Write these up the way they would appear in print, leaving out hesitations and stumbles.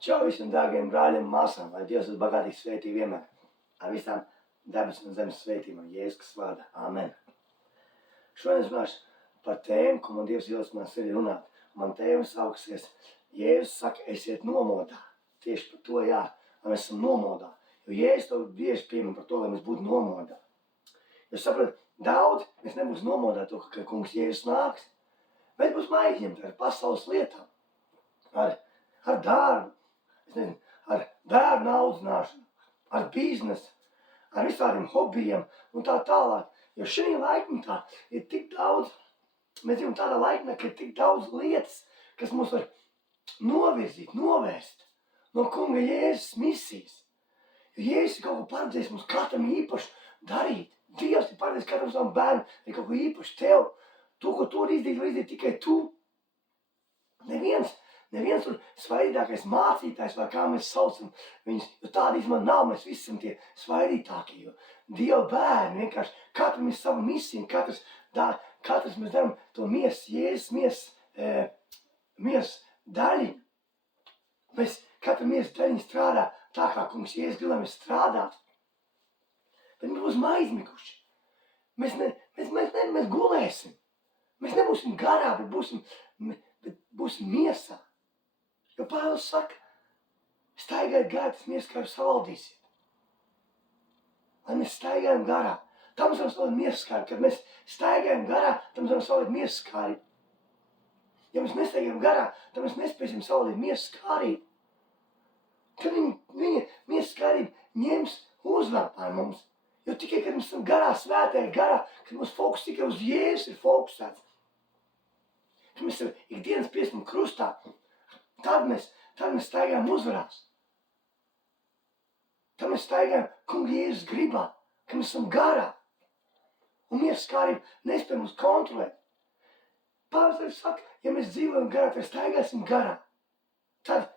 Čau visiem dārgiem brāļiem un māsām, lai Dievs jūs bagātīgi svētī vienmēr. Ar visām debesu un zemes svētībām, Jēzus vārdā. Āmen. Šodien es runāšu par tēmu, ko man Dievs ielas man sirdī runāt. Man tēma sauksies, Jēzus saka, esiet nomodā. Tieši par to, jā, lai mēs esam nomodā. Jo Jēzus to bieži piemin par to, lai mēs būtu nomodā. Jūs saprotat, daudz mēs nebūs nomodā to, ka kungs Jēzus nāks, bet būs aizņemti ar pasaules lietām, ar darbu, ar bērnu audzināšanu, ar biznesu, ar visādiem hobijiem un tā tālāk. Jo šī laikmetā ir tik daudz, mēs dzīvojam tādā laikmetā, ka ir tik daudz lietas, kas mūs var novirzīt, novērst no kunga Jēzus misijas. Jo Jēzus ir kaut ko paredzējis mums katram īpaši darīt. Dievs ir paredzējis katram savam bērnam, ir kaut ko īpaši tev. To, ko tu izdarīt tikai tu. Neviens tur svaidītākais mācītājs, vai kā mēs saucam viņus, jo tādi īstenībā nav, mēs visi esam tie svaidītākie, jo Dieva bērni vienkārši, katram ir sava misija, katrs mēs darām to Jēzus miesas daļiņu. Mēs katra miesas daļiņa strādā tā, kā kungs Jēzus grib, lai mēs strādātu. Bet mēs būsim aizmiguši. Mēs gulēsim. Mēs nebūsim garā, bet būsim miesā. Jo Pāvils saka, staigājiet garā, tas mieskāri savaldīsiet. Lai mēs staigājam garā. Tam mēs varam savādīt mieskāri. Kad mēs staigājam garā, tam mēs varam savādīt mieskāri. Ja mēs nestaigājam garā, tad mēs nespēsim savādīt mieskāri. Tad viņa mieskārība ņems uzvaru pār mums. Jo tikai, kad mēs esam garā, svētajā garā, kad mūsu fokus tikai uz Jēzus ir fokusēts, kad mēs esam ikdienas piesmam krustā, tad mēs staigājam uzvarās. Tad mēs staigājam kunga Jēzus gribā, kad mēs esam garā. Un mieskārība nespēj mums kontrolēt. Pāvils arī saka, ja mēs dzīvojam garā, tad staigāsim garā. Tad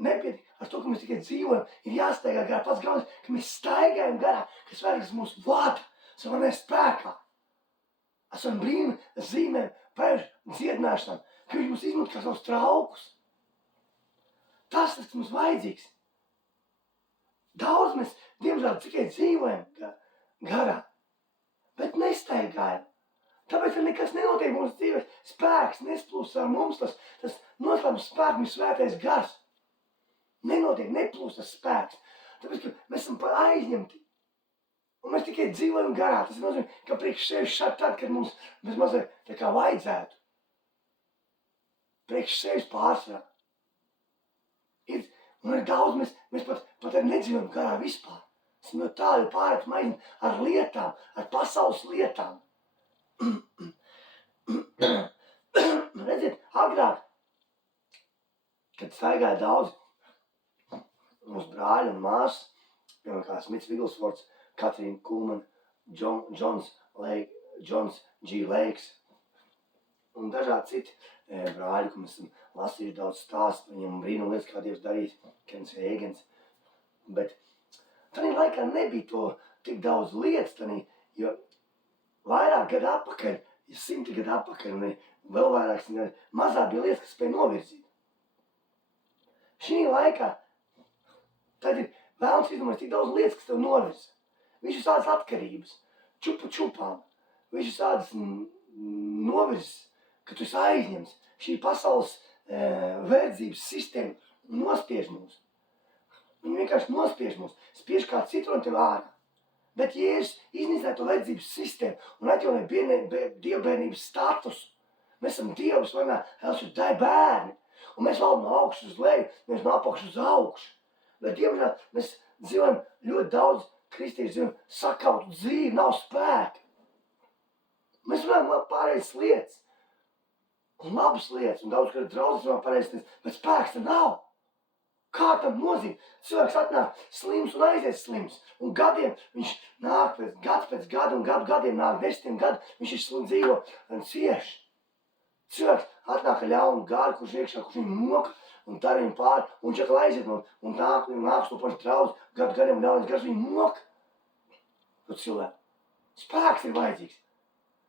nepietiek ar to, ka mēs tikai dzīvojam, ir jāstaigā garā. Pats galvenais, ka mēs staigājam garā, ka svētīgs mūsu vada, savā spēkā. Esam brīnumi, zīmēm, praiešu dziedināšanām, ka viņš mums izmanto kā savus traukus. Tas mums vajadzīgs. Daudz mēs, diemžēl, tikai dzīvojam garā, bet nestaigājam. Tāpēc, ka nekas nenotiek mūsu dzīvēs, spēks nesplūst ar mums, tas noslēpums spēks, mums svētais gars. Nenotiek, neplūst tas spēks. Tāpēc, ka mēs esam aizņemti. Un mēs tikai dzīvojam garā. Tas nozīmē, ka priekš sevis šādi tad, kad mums mazliet tā kā vajadzētu. Priekš sevis pārsvarā. Un ir daudz, mēs pat arī nedzīvojam garā vispār. Esam jau tādu pārētam aizņemti ar lietām, ar pasaules lietām. Redziet, agrāk, kad staigāja daudz mūsu brāļi un māsas, piemēram, kā Smits Viglsvorts, Katrīna Kulman, Johns G. Lakes un dažādi citi brāļi, ko mēs esam lasījuši daudz stāstu par viņiem un brīnumu lietas, kā Dievs darīs, Kens Hēgens. Bet tādā laikā nebija to tik daudz lietas, jo vairāk gadu atpakaļ, 100 gadu atpakaļ, un vēl vairāk mazāk bija lietas, kas spēja novirzīt. Šī laikā tad ir vēlams izdomāt tik daudz lietas, kas tev novirza. Viņš ir tādas atkarības, čupām. Viņš ir tādas novirzes, ka tu esi aizņemts. Šī pasaules verdzības sistēma nospiež mūs. Viņa vienkārši nospiež mūs, spiež kā citu un tev ārā. Bet Jēzus iznīcināja to verdzības sistēmu un atjaunoja dievbērnības statusu. Mēs esam Dievs, bērni. Un mēs valdam no augšas uz leju, mēs no apakšas uz augšu. Bet, diemžēl, mēs dzīvojam ļoti daudz kristieši dzīvojam sakautu dzīvi, nav spēka. Mēs runājam pareizas lietas un labas lietas, un daudz, kad draudzes runā pareizas lietas, bet spēks te nav. Kā tam nozīmē? Cilvēks atnāk slims un aizies slims, un gadiem viņš nāk pēc gada, un gadiem nāk 10 gadu, viņš ir slims dzīvo un cieši. Cilvēks atnāk ar ļaunu gāru, kurš iekšā, kurš viņu moka, un dara viņu pāri, un viņš atkal aiziet un nāk to pašu draudz, gadiem ļaunis gars viņu moka. To cilvēku. Spēks ir vajadzīgs.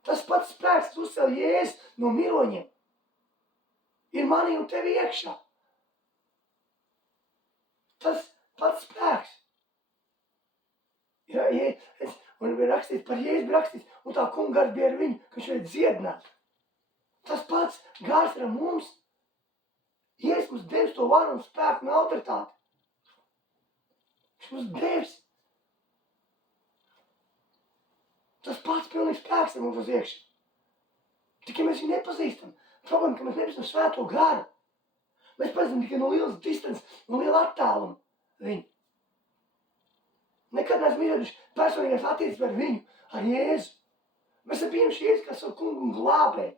Tas pats spēks, kas uzcēla Jēzus no miroņiem, ir manī un tevi iekšā. tas pats spēks. Ja, un bija rakstīts, par Jēzu bija rakstīts, un tā kunga gars bija ar viņu, ka viņš vajag dziedināt. Tas pats gars ir ar mums. Jēzus mums devis to varu un spēku un autoritāti. Viņš mums devis. Tas pats pilnīgi spēks ir mums uz iekšā. Tikai mēs viņu nepazīstam. Problēma, ka mēs nepazīstam svēto garu. Mēs pazīstam tikai no lielas distances, no liela attāluma viņu. Nekad neesam izveidojuši personīgās attiecības ar viņu, ar Jēzu. Mēs esam pieņemši Jēzu kā savu kungu un glābēju.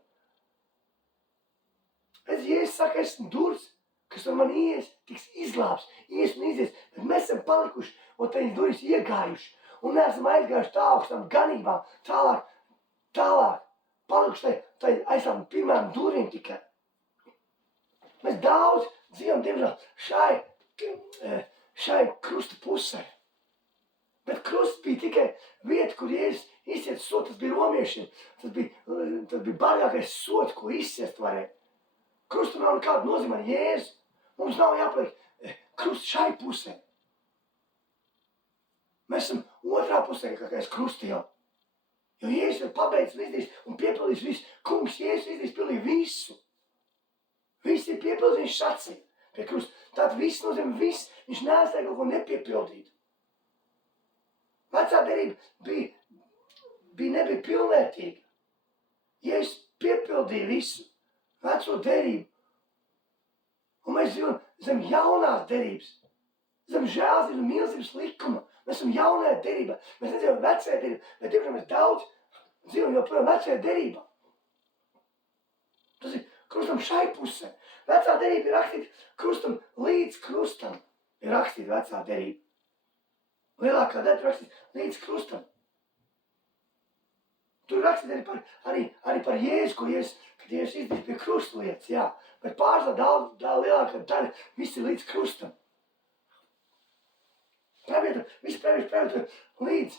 Jēzus saka, esmu durvis, kas ar mani ies, tiks izglābs, ies un izies. Bet mēs esam palikuši, un teņas durvis iegājuši, un neesam aizgājuši tā augstām ganībām, tālāk, palikuši tai aizsām pirmām durvīm tikai. Mēs daudz dzīvam, diemžēl, šai krusta pusē. Bet krusts bija tikai vieta, kur Jēzus izciet sodu. Tas bija romiešiem. Tas bija bargākais sods, ko izciest varēja. Krustam nav nekāda nozīme ar Jēzu. Mums nav jāpaliek krusts šai pusē. Mēs esam otrā pusē, kākais krusti jau. Jo Jēzus ir pabeidzis un izdarījis un piepildījis visu. Kungs Jēzus izdarījis pilnīgi visu. Viss ir piepildījis, viņš sacīja pie krusta. Tātad viss nozīmē viss. Viņš neatstāja kaut ko nepiepildīt. Vecā derība nebija pilnvērtīga. Jēzus piepildīja visu veco derību. Un mēs dzīvojam zem jaunās derības, zem žēlstības un mīlestības likuma. Mēs esam jaunajā derībā. Mēs nedzīvojam vecajā derībā, bet tiešām mēs daudz dzīvojam joprojām vecajā derībā. Tas ir krustam šai pusē. Vecā derība ir rakstīta krustam līdz krustam. Ir rakstīta vecā derība. Lielākā daļa rakstīt līdz krustam. Tur rakstīt arī par Jēzu, kad Jēzus izdarīja pie krusta lietas, jā. Bet pārsvarā daudz lielākā daļa viss ir līdz krustam. Viss pravieta līdz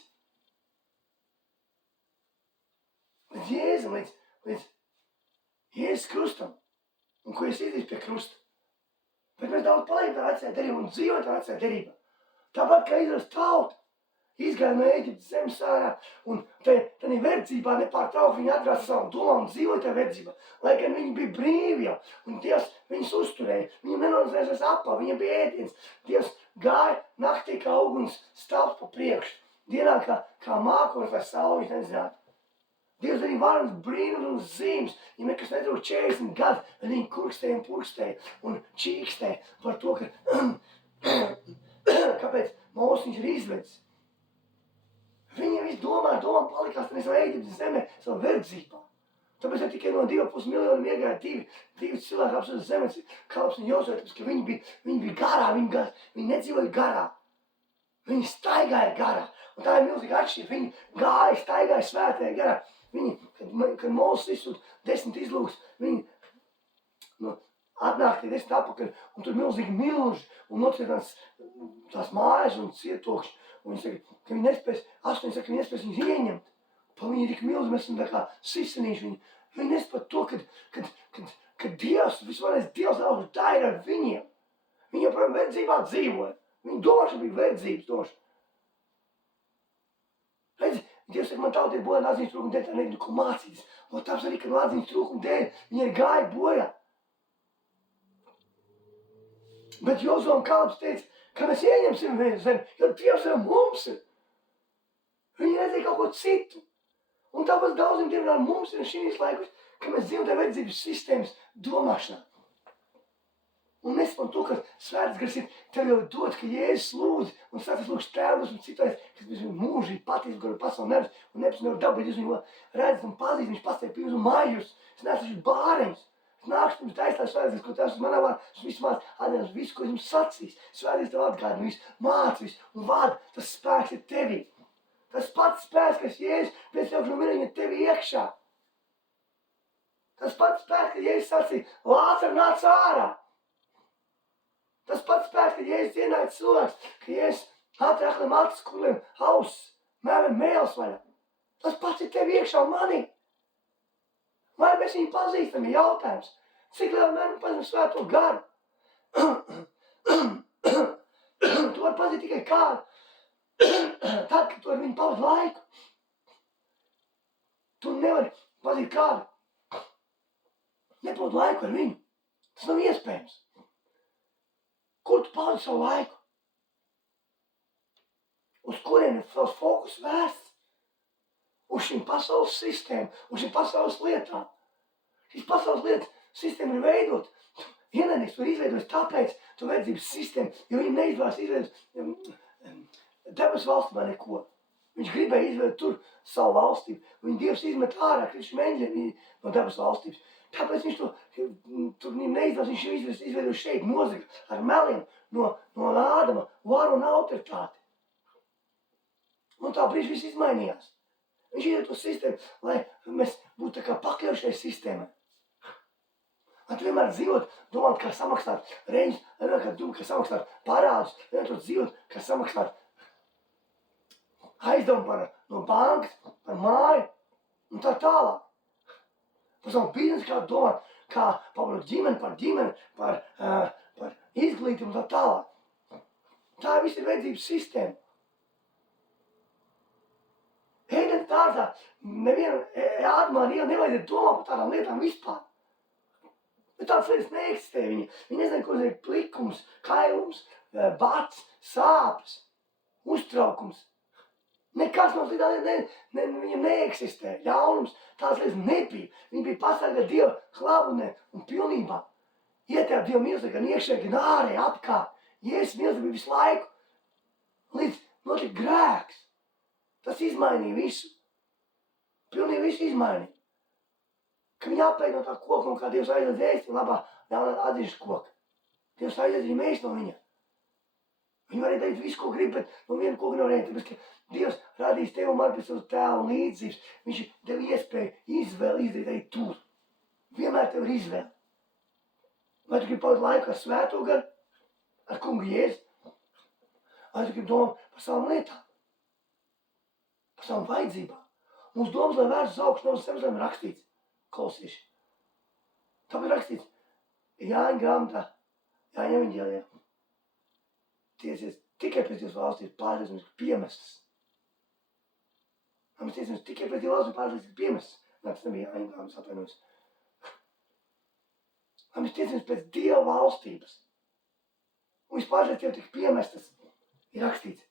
Jēzum, līdz Jēzus krustam. Un ko Jēzus izdarīja pie krusta. Bet mēs daudz paliekam tā vecajā derībā un dzīvojam tā vecajā derībā. Tāpat kā Izraels tauta izgāja no Ēģiptes zemes ārā un tādā verdzībā nepārtraukti viņi atgrās savām domām un dzīvoja tajā verdzībā. Lai gan viņi bija brīvi jau un Dievs viņus uzturēja. Viņam nenonācās apā, viņam bija ēdiens. Dievs gāja naktī kā uguns stāvs pa priekšu. Dienā kā mākonis vai saule, viņš nezinātu. Dievs darīja varenas brīnums un zīmes. Viņam nekas netrūka 40 gadi, bet viņi kurkstēja un purkstēja un čīkstēja par to, kāpēc Mūsu viņš ir izvedis. Viņi visi domā palikās savā Ēģiptes zemē, savā verdzībā. Tāpēc tikai no 2,5 miljoniem iegāja divi cilvēki apsūdz zemes, Kalps un Josuē, tāpēc, ka viņi bija garā, viņi nedzīvoja garā. Viņi staigāja garā. Un tā ir milzīga atšķirība. Viņi staigāja svētajā garā. Kad Mūzes izsūta 10 izlūgs, viņi atnāk tie 10 apakaļ, un tur milzīgi milži, un nocietās tās mājas un cietokši. Un viņi saka, ka viņi nespēs viņus ieņemt. Pa viņi ir tik milzi, mēs esam tā kā sisenīši. Viņi nespēj to, kad Dievs, visvarenais Dievs, tā ir ar viņiem. Viņi joprojām verdzībā dzīvoja. Viņi doša bija verdzības doša. Redzi, Dievs saka, man tauta ir bojā atziņas trūkuma dēļ, tā negribu ko mācīties. Un tāpēc arī, ka no atziņas trūkuma dēļ viņi ir gāja bojā. Bet Jozo un Kalps teica, ka mēs ieņemsim vienu zemi, jo Dievs ar mums ir. Viņi redzēja kaut ko citu. Un tāpēc daudziem dievnām mums ir šīs laikus, ka mēs dzīvojam tā verdzības sistēmas domāšanā. Un nesaprotam to, ka svētais gars ir tev jau dot, ka Jēzus lūdz un svētais lūdz tēvus un citais, kas bija mūžīgi patīs, kuru pasauli nevis un nepēc nevar dabūt, jūs viņu redzat un pazīst, viņš pastāja pie jūsu mājus. Es neesmu bāreņus. Es nākšu pirms taisnās svētais, ko tevs manā vārdā, es visu māc, atdienas visu, ko jums sacīs. Svētais tev atgādina visu, mācis un vada, tas spēks ir tevī. Tas pats spēks, kas Jēzus pēc tev no mirviņa tevi iekšā. Tas pats spēks, ka Jēzus sacīja, Lācar nāc ārā. Tas pats spēks, kad Jēzus ienāca cilvēks, ka Jēzus atraklam acis, kuriem auss, mēram mēls vaļā. Tas pats ir tev iekšā un manī. Vai mēs viņu pazīstam, ir jautājums. Cik lielā mērā pazīstam svēto garu? tu vari pazīt tikai kādu. Tad, kad tu ar viņu pavadi laiku, tu nevari pazīt kādu. Nepavadi laiku ar viņu. Tas nav iespējams. Kur tu pavadi savu laiku? Uz kurien ir savs fokus vērsts? Uz šīm pasaules sistēmu, uz šīm pasaules lietām. Šīs pasaules lietas sistēma ir veidot. Ienaidnieks var izveidot tāpēc tu vajadzības sistēmu, jo viņi neizvēlas izveidot debesu valstībā neko. Viņš gribēja izveidot tur savu valstību. Viņa Dievs izmet ārā Kristus eņģeļi no debesu valstības. Tāpēc viņš tur neizvēlas, viņš izveidot šeit nozaga ar meliem no Ādama varu un autoritāti. Un tā brīdis viss izmainījās. Viņš iedod to sistēmu, lai mēs būtu tā kā pakļaujušai sistēmai. Lai tu vienmēr dzīvot, domāt, kā samaksāt reņus, kā samaksāt parādus, vienmēr dzīvot, kā samaksāt aizdevumu no bankas, par māju un tā tālāk. Par savu biznesu, kā domāt, kā pabarot ģimeni, par izglītību un tā tālāk. Tā viss ir vajadzības sistēma. Ēdienas dārzā nevienam Ādamā un Ievai nevajadzētu domāt par tādām lietām vispār. Bet tādas lietas neeksistē. Viņi nezina, ko ir plikums, kailums, bats, sāpes, uztraukums. Nekas no tādām viņam neeksistē. Ļaunums, tādas lietas nebija. Viņi bija pasargāti Dieva klābunē un pilnībā. Ietēp Dieva mīlestību gan iekšē, gan ārēji apkārt. Jēzus mīlestība bija visu laiku. Līdz notika grēks. Tas izmainīja visu. Pilnīgi visu izmainīja. Ka viņi apēja no tā koka, un kā Dievs aizliedz ēst, un labā atzīšas koka. Dievs aizliedz viņam ēst no viņa. Viņi varēja darīt visu, ko grib, bet no viena koka nevarēja. Tāpēc, ka Dievs radīs tevi un mani pēc savu tēvu līdzības. Viņš tev iespēju izvēli izdarīt arī tur. Vienmēr tev ir izvēle. Vai tu gribi pavadīt laiku ar svēto garu, ar kungu Jēzu? Vai tu gribi domāt par savām lietām? Par savām vajadzībām? Mūsu domas, lai vērst uz augšu, nav zemzēm rakstīts. Klausīši. Tāpēc rakstīts Jāņa grāmatā, Jāņa evaņģēlijā. Tiesies tikai pēc Dievas valstības, pārliecības piemestas. Mēs tiesimies tikai pēc Dieva valstības, pārliecības piemestas. Nē, tas nebija Jāņa grāmatas, atvainojos. Mēs tiesimies pēc Dieva valstības. Un vispār tev tik piemestas ir rakstīts.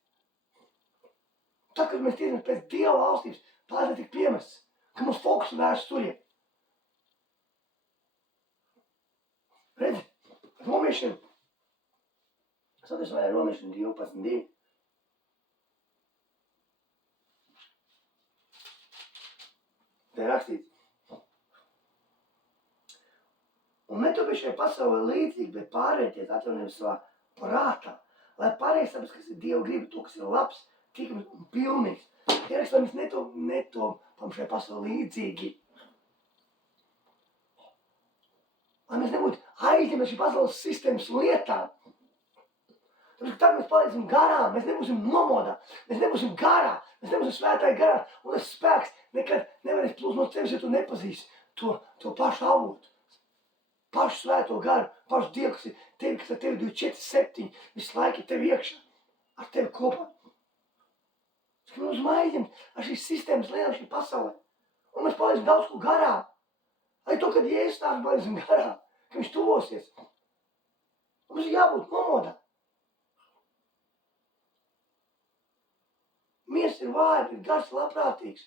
Tā, kad mēs tiesimies pēc Dieva valstības, pārliecības tik piemestas, ka mums fokus vērst turien. Redzi, Romiešiem, saties vai Romiešiem 12.2. Tā ir rakstīts. Un netopiet šai pasaulē līdzīgi, bet pārvērties atjaunības savā prātā, lai pareizi saprast, kas ir Dieva griba, to, kas ir labs, tikams un pilnīgs. Tie raksts, lai mēs netopam šai pasaulē līdzīgi. Lai mēs nebūtu aizņemti šī pasaules sistēmas lietām. Tāpēc, ka tad mēs paliksim garām, mēs nebūsim nomodā, mēs nebūsim garā, mēs nebūsim svētāji garā. Un tas spēks nekad nevarēs plūst no tevis, ja tu nepazīsi to pašu avotu. Pašu svēto garu, pašu Dievu, kas ar tevi 24/7, visu laiku ir tevi iekšā, ar tevi kopā. Mēs mums aizņemt ar šīs sistēmas lietām šī pasaulē. Un mēs paliksim daudz ko garām. Arī to, kad Jēzus nāk, paliksim garām, ka viņš tuvosies. Un mums ir jābūt nomodā. Miers ir vāja, bet gars ir labprātīgs.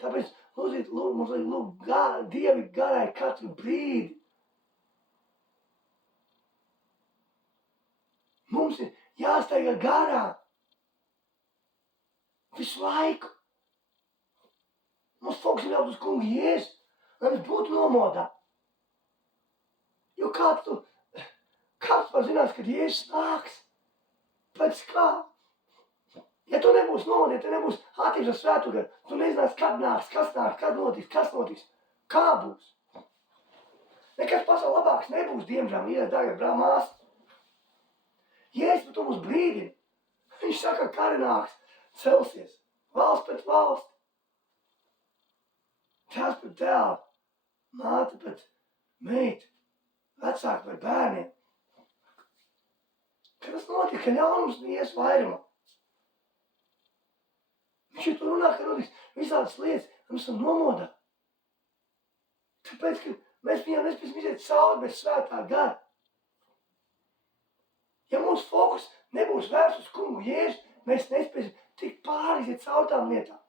Tāpēc mums liek lūgt Dievi garai katru brīdi. Mums ir jāstaigā garām. Visu laiku. Mums fokus ir jābūt uz kungu Jēzu, lai mēs būtu nomodā. Jo kāds var zināt, kad Jēzus nāks? Pēc kā? Ja tu nebūsi nomodā, ja tu nebūs attīstības ar svētu garu, tu nezinās, kad nāks, kas nāks, kad notiks, kas notiks, kā būs. Nekas pasaulē labāks nebūs, diemžēl, mīļās, dārgie brāl, māsas. Jēzus par to mūs brīdina. Viņš saka, ka kari nāks, celsies. Valsts pēc valsts. Tēvs pret tēvu, māte pret meitu, vecāki pret bērniem. Ka tas notika, ka ļaunums ies vairumā. Viņš ir to runā, ka notiks visādas lietas, mēs esam nomodā. Tāpēc, ka mēs viņām nespēsim iziet cauri bez svētā gara. Ja mūsu fokus nebūs vērsts uz kungu Jēzu, mēs nespēsim tikt pāri iziet cauri tām lietām.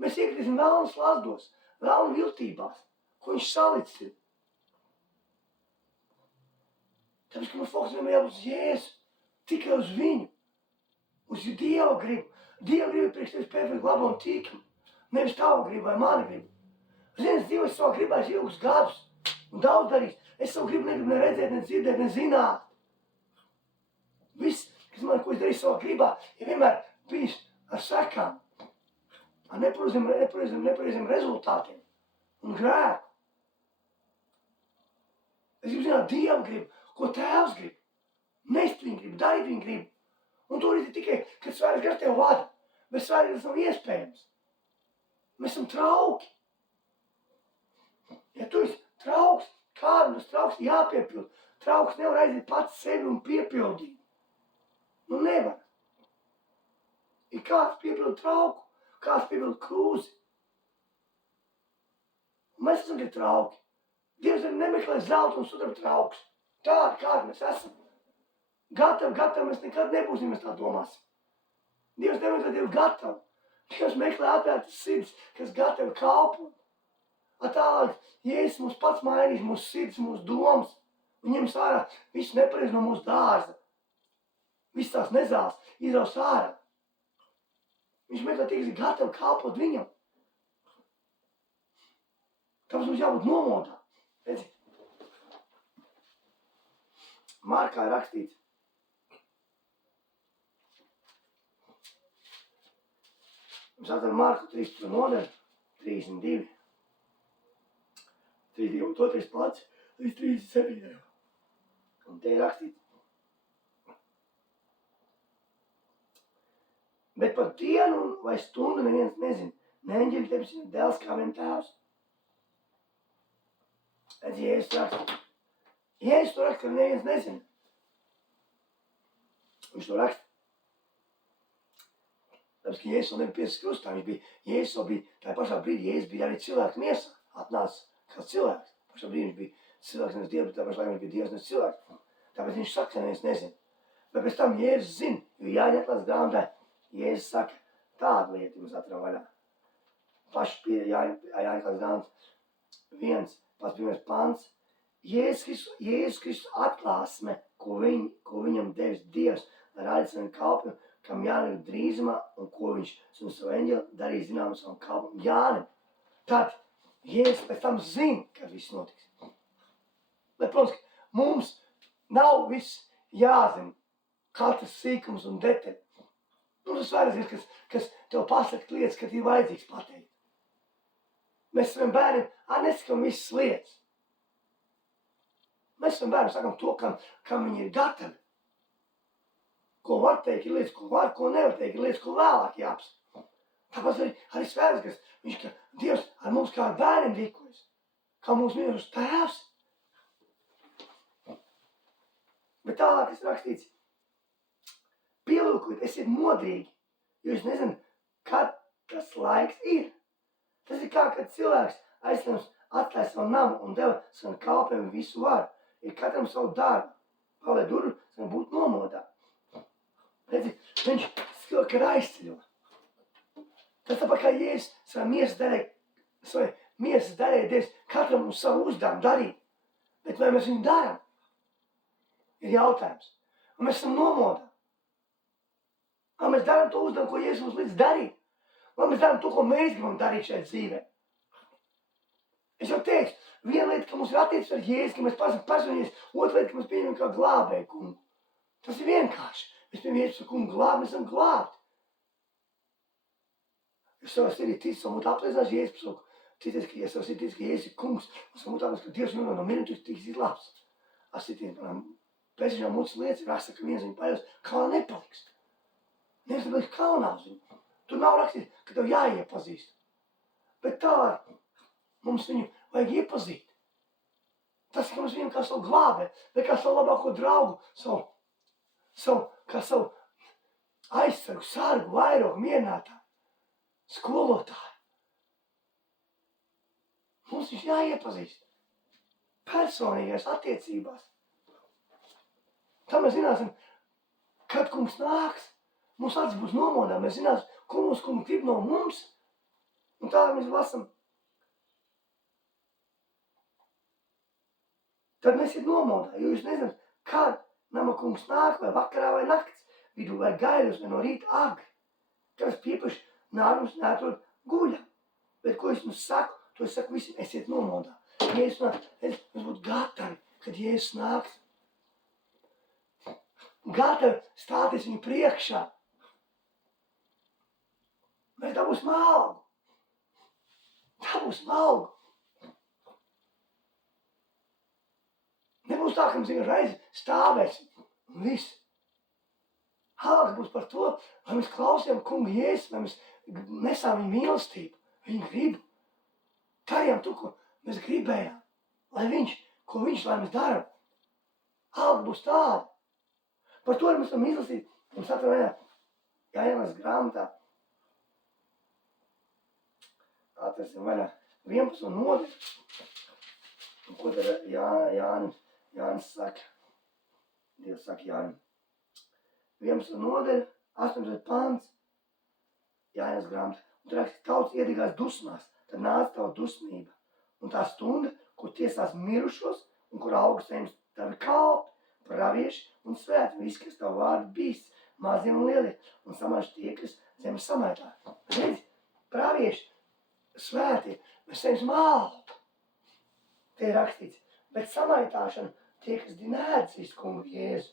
Mēs iekritīsim vēlnu slazdos, vēlnu viltībās, ko viņš salicis ir. Tāpēc, ka mūsu fokus vienmēr jābūt uz Jēzu, tikai uz viņu, uz Dieva gribu. Dieva gribu priekš tevis perfekti laba un tīkama, nevis tava griba vai mana griba. Zini, es dzīvoju savā gribā ilgus gadus un daudz darīs. Es savu gribu negribu ne redzēt, ne dzirdēt, ne zināt. Viss, ko es darīju savā gribā, ir vienmēr bijis ar sekām, ar nepareiziem rezultātiem un grēku. Es gribu zināt Dieva gribu, ko Tēvs grib. Nest viņa gribu, darīt viņa gribu. Un to arī tikai, kad svētais gars tev vada. Bez svētais tas nav iespējams. Mēs esam trauki. Ja tu esi trauks, kādam tas trauks jāpiepild. Trauks nevar aiziet pats sevi un piepildīt. Nu nevar. Ir kāds piepild trauku, kāds piepild krūzi. Un mēs esam tie trauki. Dievs arī nemeklē zelta un sudraba trauks. Tādi, kādi mēs esam. Gatavi mēs nekad nebūsim, mēs tā domāsim. Dievs nemeklē Dievu gatavu. Dievs meklē atvērtas sirds, kas gatavi kalpot. Tālāk, Jēzus mūs pats mainīs, mūsu sirds, mūsu domas, un ņems ārā visu nepareizi no mūsu dārza. Viss tās nezāles izraus ārā. Viņš meklē tie, kas ir gatavi kalpot viņam. Tāpēc mums jābūt nomodā. Redzi? Markā ir rakstīts. Mums atkal Marku 13. nodaļa, 32. 32. pats līdz 37. Un te ir rakstīts. Bet par dienu vai stundu neviens nezina. Ne eņģeļi debesīs, ne dēls kā vien Tēvs. Redz, Jēzus raksta. Jēzus to raksta, ka neviens nezina. Viņš to raksta. Tāpēc, ka Jēzus vēl nebija piesis krustā. Jēzus vēl bija, tā pašā brīdī, Jēzus bija arī cilvēku miesā. Atnāca kāds cilvēks. Pašā brīdī viņš bija cilvēks, nevis Dievs, bet tā pašā laikā viņš bija Dievs, nevis cilvēks. Tāpēc viņš saka, ka neviens nezina. Bet pēc tam Jēzus zina, jo Jāņa atklāts grāmatā. Jēzus saka, tādu lietu jums atram vaļā. Paši pie Jāņa atklāts grāmatā 1, pats 1. pants. Jēzus Kristus atklāsme, ko viņam devis Dievs, lai rādītu saviem kalpiem, kam Jānim drīzumā, un ko viņš savu eņģeli darīja zināmu savam kalpam Jānim. Tad Jēzus pēc tam zina, kad viss notiks. Bet, protams, mums nav viss jāzina, katrs sīkums un detaļi. Mums ir svarīgs, kas tev pasaka lietas, kad ir vajadzīgs pateikt. Mēs saviem bērniem nesakām visas lietas. Mēs saviem bērniem sakām to, kam viņi ir gatavi. Ko var teikt, ir lietas, ko var, ko nevar teikt, ir lietas, ko vēlāk jāapsaka. Tāpēc arī svētais, ka Dievs ar mums kā ar bērniem rīkojas. Kā mūsu mīļošs Tēvs. Bet tālāk ir rakstīts. Pielūkojiet, esiet modrīgi, jo es nezinu, kad tas laiks ir. Tas ir kā, kad cilvēks aizstāvs atklāja savu namu un deva savam kalpiem visu varu. Ir katram savu darbu. Pavē durvis, lai būtu nomodā. Redzi, viņš cilvēku ir aizceļo. Tas tāpēc, kā Jēzus savai miesas daļai devis katram uz savu uzdevumu darīt. Bet vai mēs viņu darām? Ir jautājums. Un mēs esam nomodā. Vai mēs darām to uzdevumu, ko Jēzus mums līdz darīt? Vai mēs darām to, ko mēs gribam darīt šajā dzīvē? Es jau teicu, viena lieta, ka mums ir attiecības ar Jēzu, ka mēs personīties, otra lieta, ka mēs pieņemam kā glābēju kungu. Tas ir vienkārši. Mēs pieņemam Jēzus kungu glābi, mēs esam glābti. Es savā sirdī ticu, savu mūtu apliecinās Jēzus par savu. Es savā sirdī ticu, ka Jēzus ir kungs. Un savu mūtu apliecinās, ka Dievs vienmēr no miriem tiks izglābts. Es ticu, manām pēcīņām mūtas lietas raksta, ka viens viņu paļaus, kā nepaliks. Nevis nepaliks kaunā uz viņu. Tur nav rakstīts, ka tev jāiepazīst. Bet tālāk mums viņu vajag iepazīt. Tas, ka mums viņam kā savu glābē, vai kā savu labāko draugu, savu savu aizsargu, sargu, vairogu, mierinātāju, skolotāju. Mums viņš jāiepazīst personīgās attiecībās. Tā mēs zināsim, kad kungs nāks. Mums acis būs nomodā, mēs zināsim, ko mūsu kungs grib no mums. Un tā mēs lasam. Tad mēs ir nomodā, jo jūs nezināt, kad nama kungs nāk, vai vakarā, vai nakts vidū, vai gaidus, vai no rīta agri. Kas piepaši nākums neatrod guļam. Bet ko es jums saku, to es saku visiem, esiet nomodā. Jēzus nāk, mēs būtu gatavi, kad Jēzus nāks. Gatavi stāties viņu priekšā. Mēs dabūsim algu. Dabūsim algu. Nebūs tā, ka mums vienreiz stāvēsim un viss. Alga būs par to, lai mēs klausījām kungu Jēzus, lai mēs nesām viņu mīlestību, viņu gribu. Darījām to, ko mēs gribējām. Lai viņš, ko viņš, lai mēs darām. Alga būs tāda. Par to mēs varam izlasīt. Mums atrādījā Jāņemas grāmatā. Atrasim vaļā 11 nodaļu. Un ko tad Jānis saka? Dievs saka Jānim. 11 nodaļu, 18 pants. Jāņemas grāmatā. Un tur raksta, tauts iedegās dusmās. Tad nāca tava dusmība. Un tā stunda, kur tiesās mirušos un kur augstējums tavi kalpi, pravieši un svēti, visi, kas tavu vārdu bīst, mazie un lielie, un samaiž tie, kas zemes samaitā. Redzi, pravieši, svēti, mēs saņemsim algu. Te ir rakstīts, bet samaitāšana tie, kas dinēdz visu kungu Jēzu.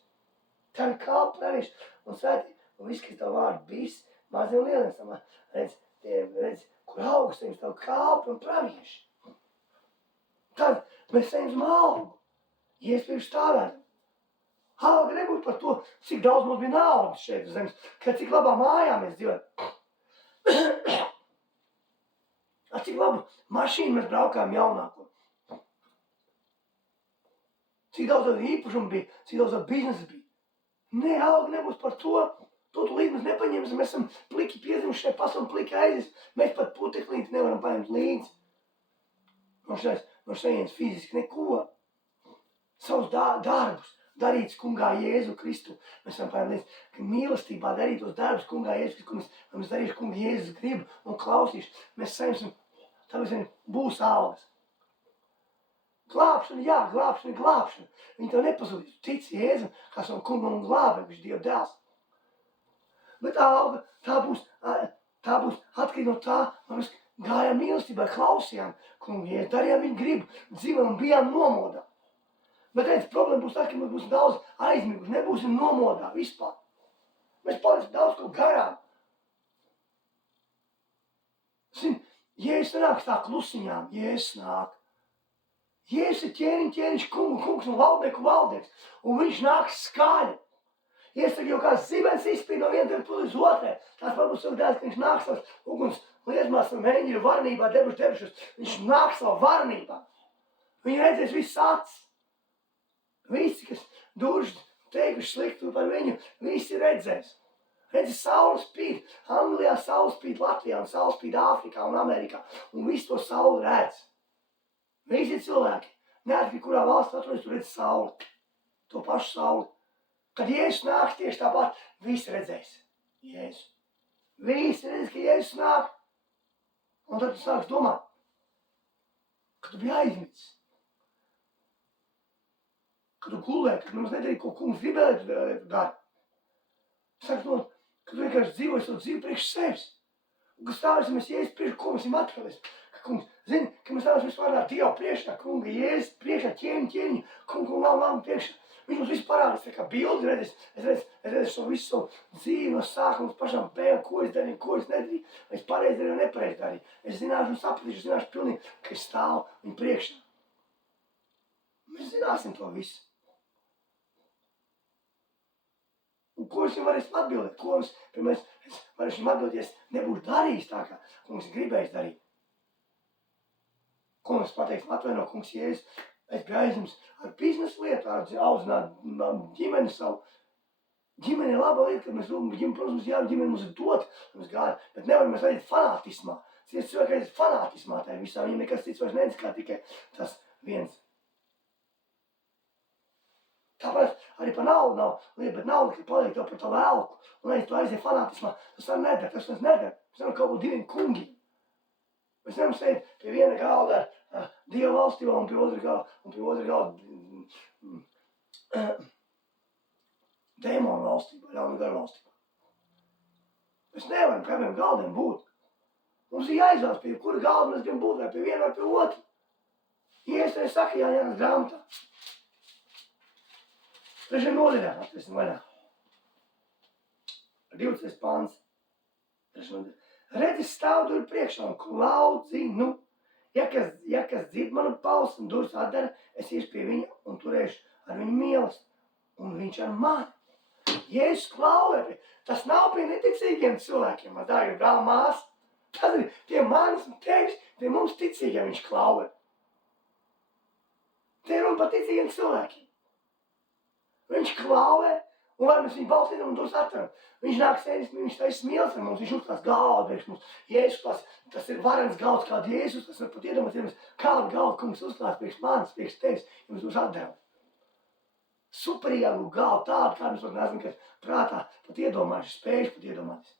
Tavi kalpi, pravieši un svēti, un visi, kas tavu vārdu bīst, mazie un lielie, samaiž. Redzi, kur augstējums tavu kalpi un pravieši. Tad mēs saņemsim algu. Jēzus priekš stāvēt. Alga nebūtu par to, cik daudz mums bija naudas šeit uz zemes, ka cik labā mājā mēs dzīvojam. Ar cik labu mašīnu mēs braukājam jaunāko. Cik daudz īpašumu bija, cik daudz biznesa bija. Nē, alga nebūs par to. To līdz mēs nepaņemsim, mēs esam pliki piedzimuši šai pasauli, pliki aizies. Mēs pat puteklīti nevaram paņemt līdzi. No šajienes fiziski neko. Savus darbus. Darīts kungā Jēzu Kristu. Mēs varam paņemt līdzi, ka mīlestībā darīt tos darbus kungā Jēzu Kristu, ko mēs darīšu kunga Jēzus gribu un klausīšu. Mēs saņemsim, tāpēc būs algas. Glābšana, jā, glābšana ir glābšana. Viņi tev nepazudīs. Tic Jēzum, kā savam kungam un glābē, viņš Dieva dēls. Bet alga, tā būs atkarīgi no tā, lai mēs gājām mīlestībā, klausījām kungu Jēzu, darījām viņu gribu, dzīvojam un bijām nomodā. Bet redz, problēma būs tā, ka mēs būsim daudz aizmiguši, nebūsim nomodā vispār. Mēs paliksim daudz ko garām. Zini, Jēzus nāk tā klusiņām, Jēzus nāk. Jēzus ir ķēniņš, kungs un valdnieku valdnieks, un viņš nāk skaļi. Iesaka jau kāds zibens izspīd no viena uz otrē. Tās varbūt savu dēļ, ka viņš nāk savas uguns liesmās un eņģeļu varnībā, debešus. Viņš nāk savā varnībā. Viņi redzēs viss acis. Visi, kas duži teikuši sliktu par viņu, visi redzēs. Redzi, saule spīd. Anglijā saule spīd Latvijā un saule spīd Āfrikā un Amerikā. Un visi to sauli redz. Visi cilvēki. Neatkarīgi, kurā valsts atrodas, tu redzi sauli. To pašu sauli. Kad Jēzus nāk, tieši tāpat visi redzēs. Jēzus. Visi redzēs, ka Jēzus nāk. Un tad tu sāks domāt, ka tu biji aizmicis. Kad tu gulēji, kad mums nedarīja, ko kungs gribēja, tu dari. Sāks domāt, ka tu vienkārši dzīvoji savu dzīvi priekš sevis. Un ka stāvēsimies Jēzus priekš, ko mēs viņam atradēsim. Ka kungs, zini, ka mēs stāvēsimies vārdā Dievu priekšā, kunga Jēzus priekšā, ķēniņu, kungu un lamu priekšā. Viņš mums visu parādīs, tā kā bildi redzēs. Es redzēšu šo visu savu dzīvi no sākuma pašām bēgām, ko es darīju, ko es nedarīju. Es pareizi darīju un nepareizi darīju. Es zināšu un sapratīšu, zināšu pilnīgi, ka es stāvu viņu priekšā. Mēs zināsim to visu. Un ko es viņam varēsim atbildēt? Ko es varēšu viņam atbildēt, ja es nebūšu darījis tā, kā kungs gribējis darīt? Ko mēs pateiksim, atvaino kungs Jēzus, es biju aizņems ar biznesa lietu, ar audzināt ģimeni savu. ģimene ir laba lieta, kad mēs ģimene, protams, ģimene mums ir dot, mums gāja, bet nevaram mēs aiziet fanātismā. Cilvēki aiziet fanātismā tajā visā, viņam nekas cits vairs nedz kā tikai tas viens. Tāpēc arī par naudu nav lieta, bet nauda, kad paliek tev par to velku, un tu aiziet fanātismā, tas var nedara, tas nedara. Mēs nevaram kaut būt diviem kungi. Mēs nevaram sēdēt pie viena galda ar Dieva valstībā un pie otra galda dēmonu valstībā, ļaunu garu valstībā. Mēs nevaram pie abiem galdiem būt. Mums ir jāizvēlas, pie kura galda mēs gribam būt, vai pie viena vai pie otra. Jēzus arī saka, Jāņas grāmatā. 3. nodaļā, atvesim vaļā. 20. pāns. 3. nodaļā. Redzi stāv duru priekšā un klaudzinu. Ja kas dzird manu balsi un durvis atdara, es iešu pie viņa un turēšu ar viņu mīlestību. Un viņš ar mani. Jēzus klauvē. Tas nav pie neticīgiem cilvēkiem, dārgie brāl māsas. Tas ir pie manis un tevis, pie mums ticīgiem viņš klauvē. Te ir runa par ticīgiem cilvēkiem. Viņš klauvē, un lai mēs viņu balstītam un tos atveram. Viņš nāk sēdis, viņš taisa mīlas ar mums, viņš uzklās galdu priekš mums. Jēzus, tas ir varens galds kādu Jēzus, tas var pat iedomāties, kādu galdu kungs uzklās priekš manis, priekš tevis, ja mēs tos atdevam. Superīgāku galdu tādu, kādu mēs pat neesam, kas prātā pat iedomājuši, spējuši pat iedomāties.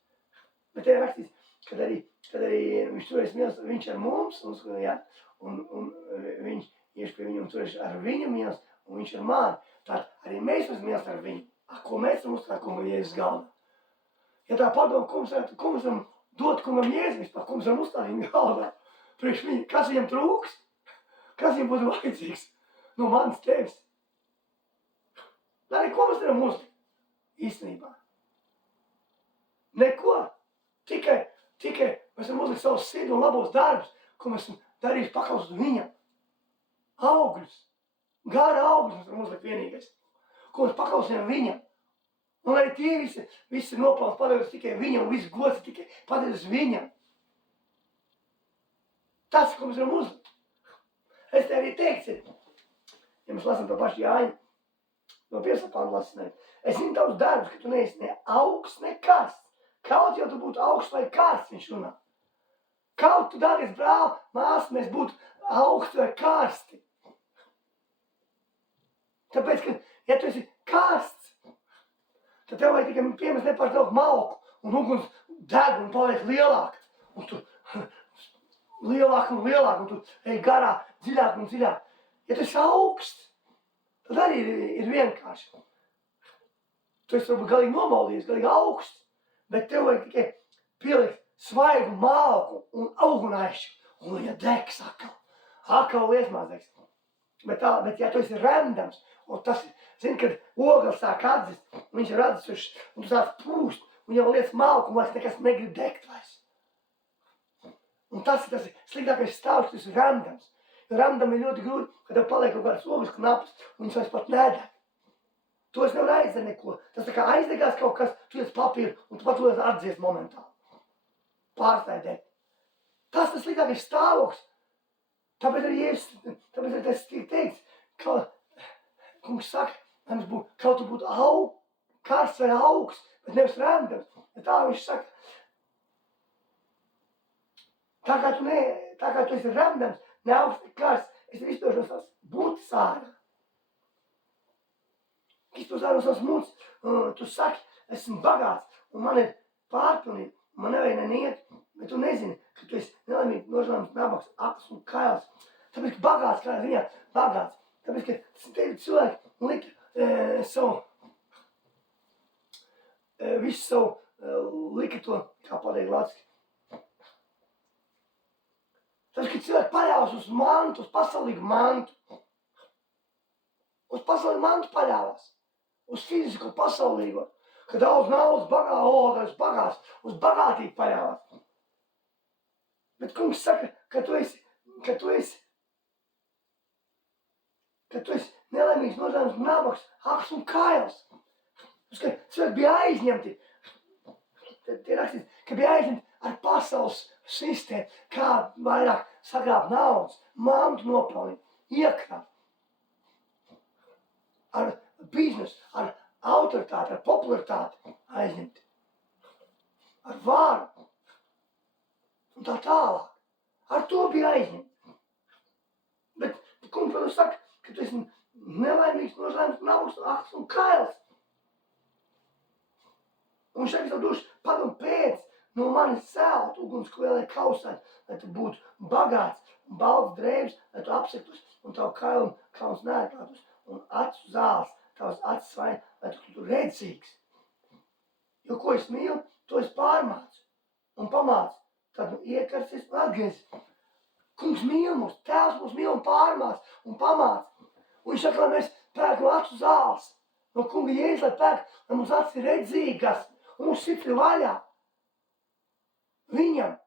Bet te ir rakstīts, kad arī viņš turēs mīlas, viņš ar mums, un viņš iešu pie viņu un turēšu ar viņu mīlas, un viņš ar mani. Tātad arī mēs mīlas ar viņu. Ko mēs varam uzstāt kungam Jēzus galdā? Ja tā padomā, ko mēs varam dot kungam Jēzus vispār, ko mēs varam uzstāt viņu galdā? Priekš viņu, kas viņam trūks? Kas viņam būtu vajadzīgs? No manis tevis. Lai neko mēs varam uzlikt. Īstenībā. Neko. Tikai mēs varam uzlikt savus sirdi un labos darbus, ko mēs esam darījuši paklausot viņam. Augļus. Gara augļus mēs varam uzlikt vienīgais. Ko mēs paklausījām viņam. Un arī tie visi nopelns padevis tikai viņam, un visi gods tikai padevis viņam. Tas, ko mēs varam uzlikt. Es te arī teiktu, ja mēs lasām to pašu Jāņu, no 15. pānta lasināt, es zinu tavus darbus, ka tu neesi ne augsts, ne karsts. Kaut jau tu būtu augsts vai karsts, viņš runā. Kaut tu, dārgais brāl, māsa, mēs būtu augsti vai karsti. Tāpēc, ka, ja tu esi karsts, tad tev vajag tikai piemērs nepārtraukt malku, un uguns deg un paliek lielāk. Un tu lielāk, un tu ej garā, dziļāk un dziļāk. Ja tu esi augsts, tad arī ir vienkārši. Tu esi varbūt galīgi nomaldījies, galīgi augsts, bet tev vajag tikai pielikt svaigu malku un augunaišu, un viņa degs atkal liesmās degs. Bet ja tu esi remdams, un tas ir, zini, kad ogles sāk atzist, viņš ir atzistuši, un tu sāk pūst, un jau liec malku, un vairs nekas negrib degt vairs. Un tas ir sliktākais stāvs, tas ir remdams. Jo remdam ir ļoti grūti, kad tev paliek kaut kādas ogles knapas, un viņas vairs pat nedeg. Tu es nevar aizdegt neko. Tas tā kā aizdegās kaut kas, tu ies papīru, un tu pat to atdzies momentāli. Pārstāj degt. Tas ir sliktākais stāvoklis. Tāpēc arī tas tiek teikts, ka kungs saka, kaut tu būtu karsts vai augsts, bet nevis remdams. Ja tā viņš saka, tā kā tu esi remdams, ne augsts, ne karsts, es ir izpilšos tās būtis ārā. Izpilšos ārā no savas mūtas, tu saki, esmu bagāts, un man ir pārpilnība, man nevajag neniet, bet tu nezini, ka tu esi nelaimīgi, nožēlams, nabaks, akls un kails. Tāpēc, ka bagāts, kādā ziņā, bagāts. Tāpēc, ka te cilvēki visu savu lika to, kā pateikt latviski. Tāpēc, ka cilvēki paļāvas uz mantu, uz pasaulīgu mantu. Uz pasaulīgu mantu paļāvas. Uz fizisko pasaulīgo. Kad daudz naudas bagāts, uz bagātību paļāvās. Bet kungs saka, ka tu esi nelaimīgs, nožēlams, nabaks, akls un kails. Cilvēki bija aizņemti. Tie rakstīts, ka bija aizņemti ar pasaules sistēmu, kā vairāk sagrābt naudas, mantu nopelnīt, iekrāt. Ar biznesu, ar autoritāti, ar popularitāti aizņemti, ar varu un tā tālāk. Ar to bija aizņemti. Bet kungs vēl saka, ka tu esi nelaimīgs, nožēlams, nabaks, akls un kails. Un šeit es tev došu padomu pēc no manis zelta ugunskura, lai kausētu, lai tu būtu bagāts un balts drēbes, lai tu apsektos un tavu kailu un kauns neatklātos un acu zāles, tavas acis vaina, lai tu kļūtu redzīgs. Jo ko es mīlu, to es pārmācu un pamācu. Tad nu iekarsies un atgriezis. Kungs mīl mūs, Tēvs mūs mīl un pārmāc un pamāc. Un viņš saka, lai mēs pērkam acu zāles. No kunga Jēzus, lai pērk, lai mums acis ir redzīgas un mums sirds ir vaļā. Viņam.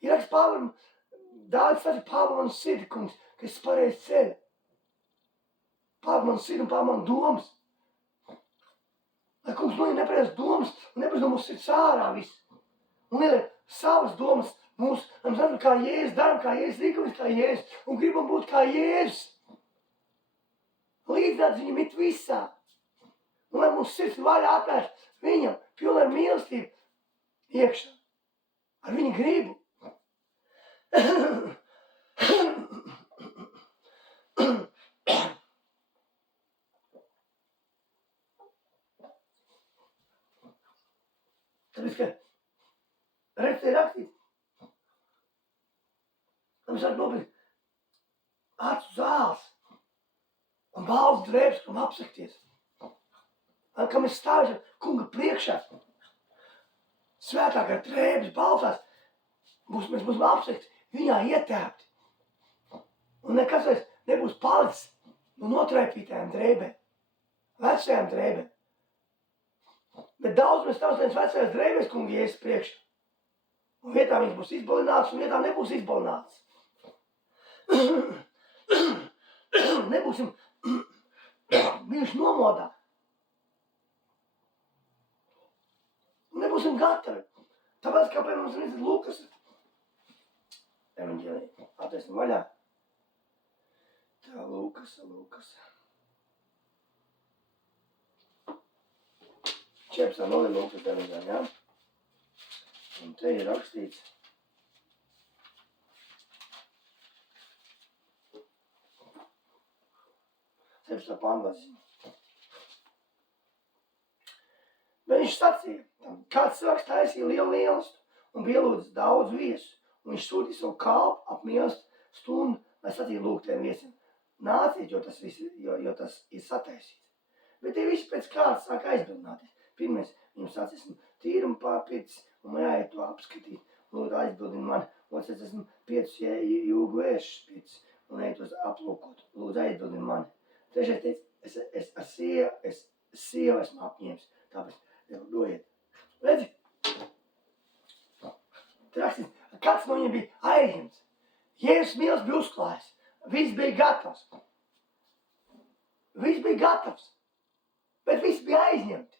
Ir raksts Pāvēlam, Dāvids saka, Pāvēl man sirdi, kungs, ka es pareizi ceļu. Pāvēl man sirdi un Pāvēl man domas. Lai kungs noņem nepareizas domas un nepareiz no mūsu sirds ārā viss. Un ir savas domas mūsu, lai mēs redzam, kā Jēzus daram, kā Jēzus rīkojas, kā Jēzus, un gribam būt kā Jēzus. Līdzināt viņam it visā. Un lai mūsu sirds vaļā atvērst viņam, pilna ar mīlestību iekšā. Ar viņa gribu. Tāpēc, ka redz, te ir rakstīts. Mums vajag nopirkt acu zāles un balts drēbes, kam apsekties. Kam es stāvēšu kunga priekšā. Svētākā drēbes, baltās, mēs būsim apsekti, viņā ietēpti. Un nekas vairs nebūs palicis no notraipītājām drēbēm, vecajām drēbēm. Bet daudz mēs taustēs vecajās drēbēs, kunga Jēzus priekšā. Un vietā viņš būs izbalināts, un vietā nebūs izbalināts. Nebūsim bijuši nomodā. Nebūsim gatavi. Tāpēc, kāpēc mums ir Lukas evaņģēlija. Atvērsim vaļā. Tā, Lukas. 14. nodaļa Lukas evaņģēlijā, jā? Un te ir rakstīts. Sepstā pantās. Bet viņš sacīja, kāds cilvēks taisīja lielu mīlestību un bija lūdzis daudz viesu, un viņš sūtīja savu kalpu ap mīlestību stundu, lai sacīja lūgt tiem viesiem. Nāciet, jo tas ir sataisīts. Bet tie visi pēc kārtas sāk aizbildināties. Pirmais, viņam sacīs, esmu tīrumu pārpircis, un man jāiet to apskatīt. Lūdzu, aizbildini mani. Otrs, esmu 5 jūgu vēršus pircis, un ej tos aplūkot. Lūdzu, aizbildini mani. Trešais teica, es ar sievu esmu apņēmis, tāpēc dojiet. Redzi? Rakstīt, kāds no viņiem bija aizņemts. Jēzus mīlestības bija uzklājis. Viss bija gatavs. Bet viss bija aizņemti.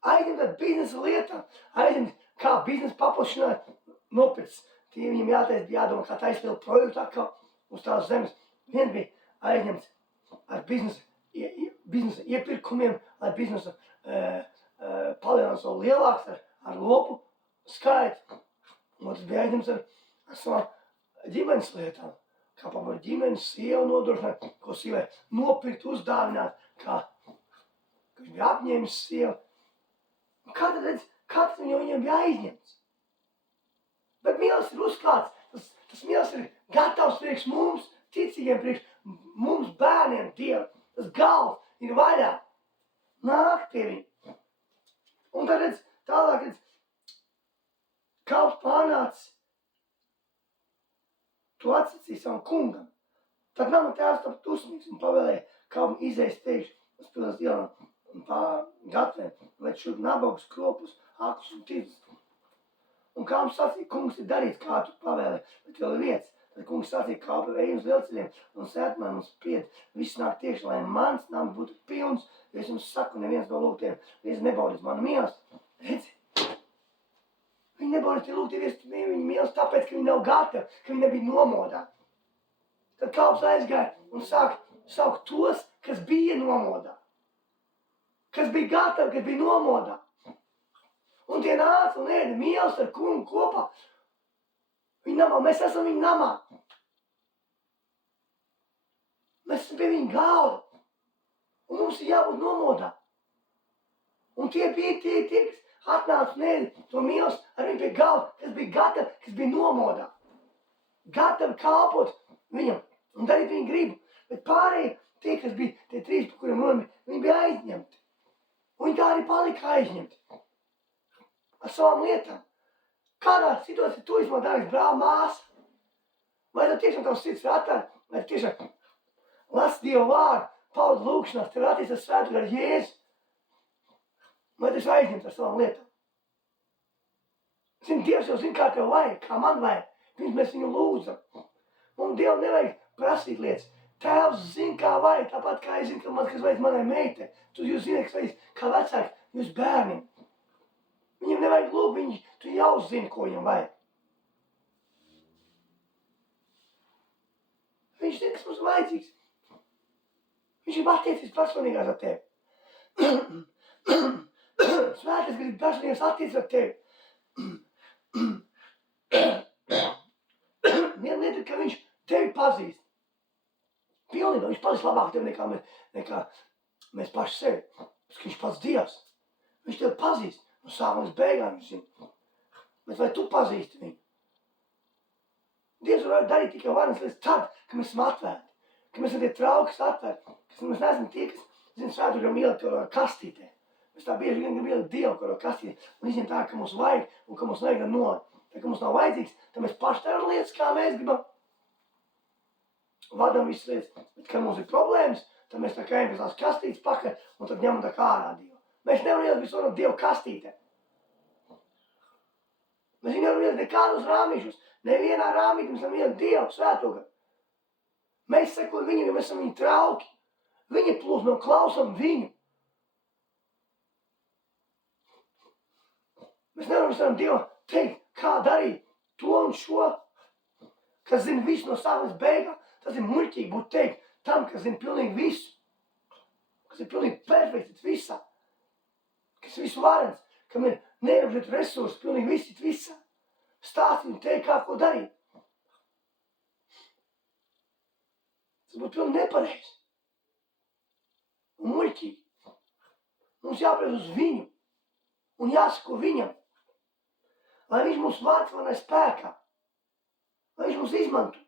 Aizņemti ar biznesa lietām. Aizņemti, kā biznesa paplašināt, nopirts. Tie viņiem jātaisa, bija jādomā, kā taisa lielu projektu atkal uz tās zemes. Viens bija aizņemts ar biznesa iepirkumiem, lai biznesu palielinās vēl lielāks ar lopu skaitu. Otrs bija aizņemts ar savām ģimenes lietām. Kā pavar ģimenes, sievu nodrošināt, ko sievai nopirkt, uzdāvināt, kā viņš bija apņēmis sievu. Un kā tad redz, katrs viņiem bija aizņemts. Bet mīlestības ir uzklāts, tas mīlestības ir gatavs priekš mums, ticīgiem priekš mums bērniem, Dievu. Tas galvs ir vaļā. Nāk pie viņa. Un tad redz, tālāk redz, kalps pārnācis, tu atsacīji savam kungam. Tad nama tēvs tāpat uzsmīgs un pavēlēja kalpam izēst teikšu uz pilnas ielām un gatvēm, lai šur nabagus, kropus, akus un tirdzes. Un kalps sacīja, kungs ir darīts, kā tu pavēlēji, bet vēl ir vietas. Tad kungs sacīja, kalpi ej uz lielceļiem un sētmēm un spied. Viss nāk tieši, lai mans nams būtu pilns, jo es jums saku, neviens no lūgtiem, viens nebaudīs manu mīlestību. Redzi? Viņi nebaudīs tie lūgtie, viņi mīlas tāpēc, ka viņi nav gatavi, ka viņi nebija nomodā. Tad kalps aizgāja un sāk saukt tos, kas bija nomodā. kas bija gatavi, kas bija nomodā. Un tie nāca un ēda mīlas ar kungu kopā. Viņa namā, mēs esam viņa namā. Mēs esam pie viņa galda. Un mums ir jābūt nomodā. Un tie bija tie, kas atnāca un ēda to mīlas ar viņu pie galda, kas bija gatavi, kas bija nomodā. Gatavi kalpot viņam un darīt viņa gribu. Bet pārējie, tie, kas bija tie 3, par kuriem runājam, viņi bija aizņemti. Un viņi tā arī palika aizņemti. Ar savām lietām. Kādā situācijā tu izmā darīsi, brāl, māsa? Vai tev tiešām tavs sirds ir atvērts? Vai tu tiešām lasi Dievu vārdu, paudi lūkšanās, tev attiec ar svētu ar Jēzu? Vai tu esi aizņemts ar savām lietām? Zini, Dievs jau zina, kā tev vajag, kā man vajag. Pirms mēs viņu lūdzam. Un Dievu nevajag prasīt lietas. Tēvs zina, kā vajag, tāpat kā es zinu, kas vajag manai meitai. Jūs zināt, kas vajag kā vecāki jūs bērniem. Viņam nevajag lūgt, tu jau zini, ko viņam vajag. Viņš zina, kas mums vajadzīgs. Viņš ir attiecības personīgās ar tevi. Svētais grib personīgās attiecības ar tevi. Viena lieta, ka viņš tevi pazīst. Pilnībā viņš pazīst labāk tevi nekā mēs paši sevi. Viņš pats Dievs. Viņš tevi pazīst. No sākuma līdz beigām viņš zina. Bet vai tu pazīsti viņu? Dievs var darīt tikai varas lietas tad, kad mēs esam atvērti. Kad mēs esam tie trauki, kas atvērti. Mēs neesam tie, kas, zin, svētā gribam ielikt kaut kādā kastītē. Mēs tā bieži gribam ielikt Dievu kaut kādā kastītē. Un izņem tā, ka mums vajag un ka mums vajag nolikt. Tā, ka mums nav vajadzīgs, tad mēs paši darām lietas, kā mēs gribam. Vadam visas lietas. Bet, kad mums ir problēmas, tad mēs tā kā ejam pēc tās kastītes pakaļ un tad ņemam tā kā ārā Dievu. Mēs nevaram ielikt visu no Dievu kastītē. Mēs viņu nevaram ielikt nekādus rāmīšus. Nevienā rāmītī mēs varam ielikt Dievu svētokā. Mēs sekojam viņam, jo mēs esam viņa trauki. Viņa plūs, mēs klausam viņu. Mēs nevaram Dievu teikt, kā darīt to un šo. Kas zina visu no sākuma līdz beigām. Tas ir muļķīgi būt teikt tam, kas zina pilnīgi visu. Kas ir pilnīgi perfekts visā. Kas ir visu varens. Kam ir neierobežoti resursi, pilnīgi visi visā. Stāstīt un teikt, kā ko darīt. Tas būtu pilnīgi nepareizi. Un muļķīgi. Mums jāpēc uz viņu. Un jāsako viņam. Lai viņš mums vārds manai spēkā. Lai viņš mums izmanto.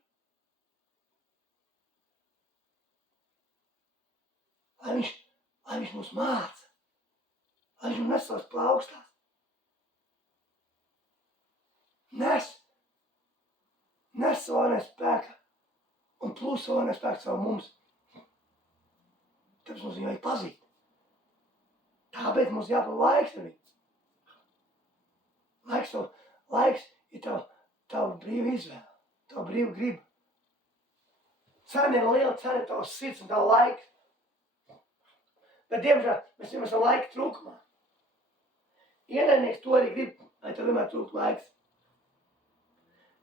Lai viņš mums māca. Lai viņš mums nes savas plaukstās. Nes savu vainai spēkā. Un plūs savu vainai spēku savu mums. Tāpēc mums viņu vajag pazīt. Tāpēc mums jāpad laiks ar viņu. Laiks ir tava brīva izvēle. Tava brīva griba. Cena ir liela, cena ir tavs sirds un tava laiks. Bet, diemžēl, mēs vienmēr esam laika trūkumā. Ienaidnieks to arī grib, lai tev vienmēr trūk laiks.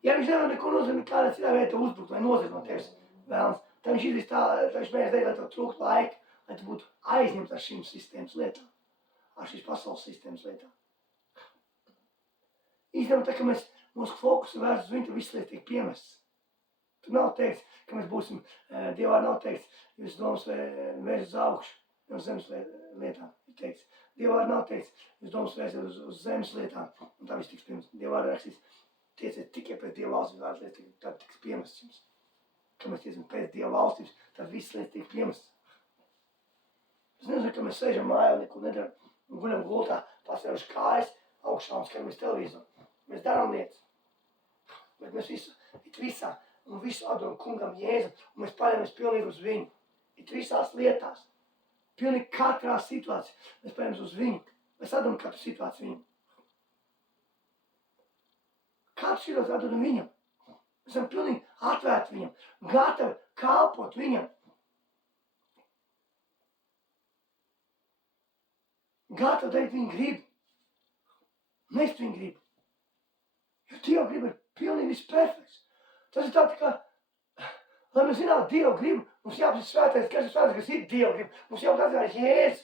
Ja viņš nevar neko nozīmēt, kādā citā vietā uzbrukt, vai nozīmēt no tevis vēlams, tad viņš izdarīs tā, viņš mēģinās darīt, lai tev trūkt laika, lai tu būtu aizņemts ar šīm sistēmas lietām, ar šīs pasaules sistēmas lietām. Īstenībā tā, ka mūsu fokus ir vērsts uz viņu, tad visas lietas tiek piemestas. Tur nav teikts, ka mēs būsim, Dievā nav teikts, jūs domas vērst uz augšu. Uz zemes lietām ir teikts. Dievā nav teikts, jūs domas vērsiet uz zemes lietām, un tā viss tiks piemestas. Dievā rakstīts, tieciet tikai pēc Dieva valstības, vārds lietas, tad tiks piemestas jums. Kad mēs tiecam pēc Dieva valstības, tad visas lietas tiek piemestas. Es nezinu, ka mēs sēžam mājā un neko nedaram, un guļam gultā, pasēruši kājas augšā un skatāmies televizoru. Mēs darām lietas. Bet mēs visā, un visu atdodam kungam Jēzum, un mēs paļamies pilnīgi uz viņu. It visās lietās. Pilnīgi katrā situācijā mēs paļamies uz viņu. Mēs atdodam katru situāciju viņam. Katru situāciju atdodam viņam. Mēs esam pilnīgi atvērti viņam. Gatavi kalpot viņam. Gatavi darīt viņu gribu. Nest viņu gribu. Jo Dieva griba ir pilnīgi viss perfekts. Tas ir tā kā, lai mēs zinātu Dieva gribu, mums jāapsver svētais, kas ir Dieva griba. Mums jābūt atzīmēt Jēzu.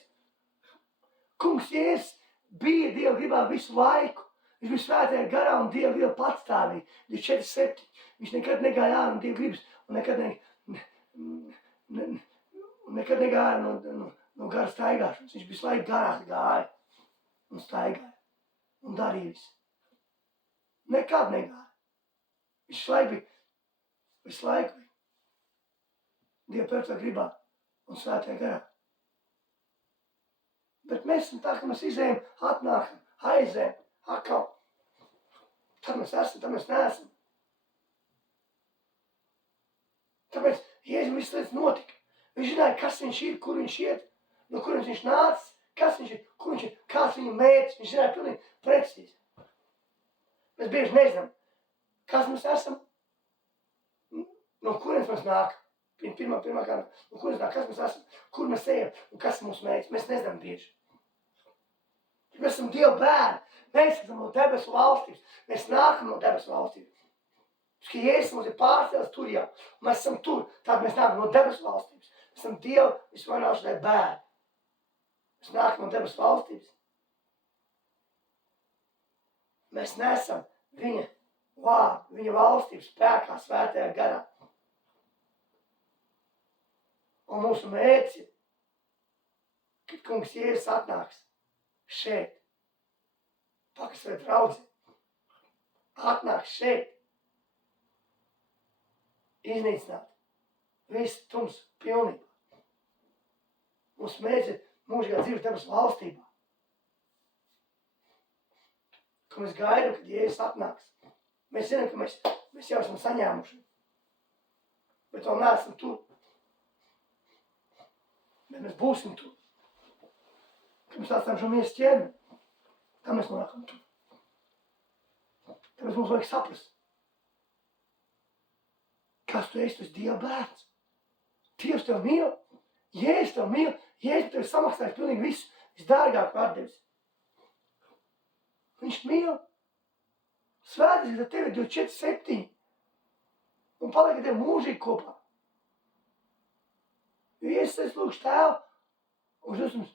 Kungs Jēzus bija Dieva gribā visu laiku. Viņš bija svētajā garā un Dieva gribā patstāvīgi. 24/7. Viņš nekad negāja ārā no Dieva gribas un nekad negāja ārā no gara staigāšanas. Viņš visu laiku garā gāja un staigāja un darīja visu. Nekad negāja. Viņš visu laiku bija Dieva perfektā gribā un svētajā garā. Bet mēs esam tā, ka mēs izējam, atnākam, aizējam, atkal. Tad mēs esam, tad mēs neesam. Tāpēc Jēzus viss lietas notika. Viņš zināja, kas viņš ir, kur viņš iet, no kurienes viņš nācis, kas viņš ir, kur viņš ir, kāds viņa mērķis. Viņš zināja pilnīgi precīzi. Mēs bieži nezinām, kas mēs esam, no kurienes mēs nākam. Pirmā kārta, no kurienes nāk, kas mēs esam, kur mēs ejam un kas ir mūsu mērķis. Mēs nezinām bieži. Mēs esam Dieva bērni. Mēs esam no debesu valstības. Mēs nākam no debesu valstības. Ka Jēzus mums ir pārcēlis tur jau. Mēs esam tur. Tātad mēs nākam no debesu valstības. Mēs esam Dieva visvarenākais bērni. Mēs nākam no debesu valstības. Mēs nesam viņa vārdu, viņa valstības spēkā, svētajā garā. Un mūsu mērķis ir, kad kungs Jēzus atnāks šeit, pakasvēt draudzi, atnāks šeit, iznīcināt visu tumsu pilnībā. Mūsu mērķis ir mūžīgā dzīve debesu valstībā. Ka mēs gaidām, kad Jēzus atnāks. Mēs zinām, ka mēs jau esam saņēmuši, bet vēl neesam tur. Bet mēs būsim tur. Kad mēs atstājam šo miesu ķermeni, tad mēs nonākam tur. Tāpēc mums vajag saprast, kas tu esi, tu esi Dieva bērns. Dievs tev mīl, Jēzus tev mīl, Jēzus tev ir samaksājis pilnīgi visu, visdārgāko atdevis. Viņš mīl. Svētais, ka tev ir 24/7 un paliek ar tevi mūžīgi kopā. Jo Jēzus es lūkšu Tēvu, un es jums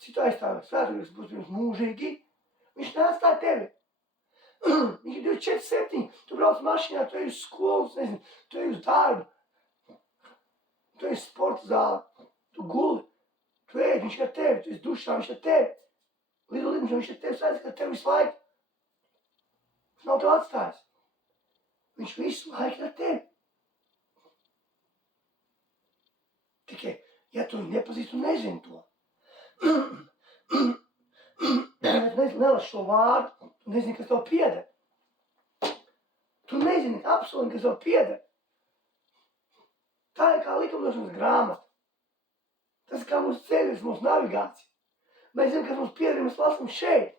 citu aizstāvu, svētais, kas būs jums mūžīgi, viņš neatstāja tevi. Viņš ir 24/7, tu brauc mašīnā, tu ej uz skolu, nezinu, tu ej uz darbu, tu ej uz sporta zāli, tu guli, tu ej, viņš ir ar tevi, tu esi dušā, viņš ir ar tevi. Līdz lidmašīnā viņš ir ar tevi, svētais, ka tevi visu laiku. Viņš nav tev atstājis. Viņš visu laiku ir ar tevi. Tikai, ja tu nepazīsti, tu nezini to. Nelas šo vārdu, tu nezini, kas tev pieder. Tu nezini absolūti, kas tev pieder. Tā ir kā likumdošanas grāmata. Tas ir kā mūsu ceļš, mūsu navigācija. Mēs zinām, kas mums pieder, mēs lasām šeit.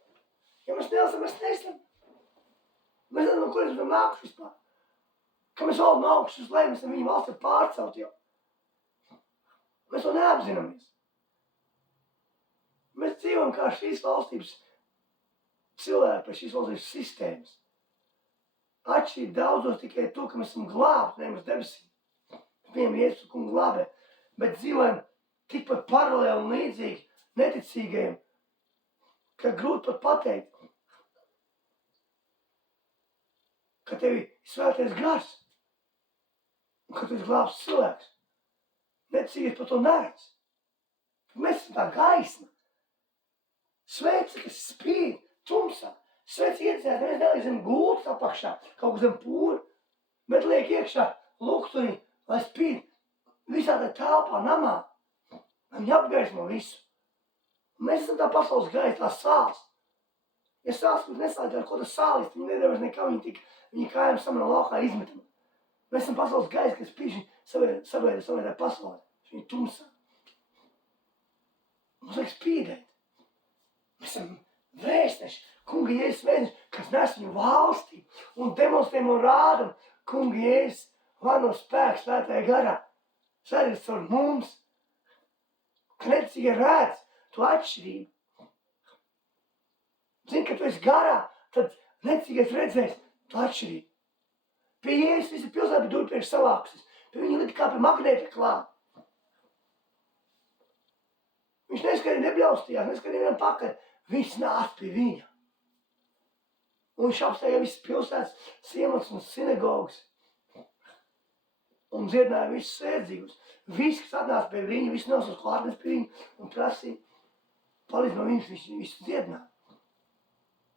Ja mēs nelasām, mēs nezinām. Mēs zinām, no kurienes mēs nākuši vispār. Ka mēs vēl no augšas uz leju, mēs esam viņa valsti pārcelt jau. Mēs to neapzināmies. Mēs dzīvojam kā šīs valstības cilvēki, pēc šīs valstības sistēmas. Atšķirīgi daudzos tikai to, ka mēs esam glābti, nevis debesīm. Mēs bijām Jēzus kungu glābē, bet dzīvojam tikpat paralēli un līdzīgi neticīgajiem, ka grūti pat pateikt, ka tev ir svētais gars un ka tu esi glābs cilvēks. Neticīgais par to neredz. Mēs esam tā gaisma. Sveice, kas spīd tumsā. Sveice iedzināt, neviens neliek zem gultas apakšā, kaut kur zem pūra, bet liek iekšā lukturi, lai spīd visā tā telpā, namā. Viņi apgaismo visu. Mēs esam tā pasaules gaisa, tā sāls. Ja sāls, kur neslēdz ar ko tas sālis, viņi nedarbojas nekā, viņi kājām samana laukā izmetam. Mēs esam pasaules gaisa, kas spīd sabiedrē pasaulē. Viņi ir tumsā. Mums vajag spīdēt. Mēs esam vēstneši, kunga Jēzus vēstneši, kas nes viņu valstī un demonstrējam un rādam kunga Jēzus vano spēku svētajā garā. Svētais caur mums, ka neticīgie redz to atšķirību. Zini, ka tu esi garā, tad neticīgais redzēs to atšķirību. Pie Jēzus visi pilsēti bija durpieši savākusies. Pie viņa lika kā pie magnēta klāt. Viņš neskarīja, nebļaustījās, neskarīja vienam pakaļ. Viss nāca pie viņa. Un viņš apsteigā visas pilsētas, ciematus un sinagogas. Un dziedināja visus sēdzīgus. Visi, kas atnāca pie viņa, visi nosauc klātnes pie viņa un prasīja, palīdz no viņus visu dziedināt.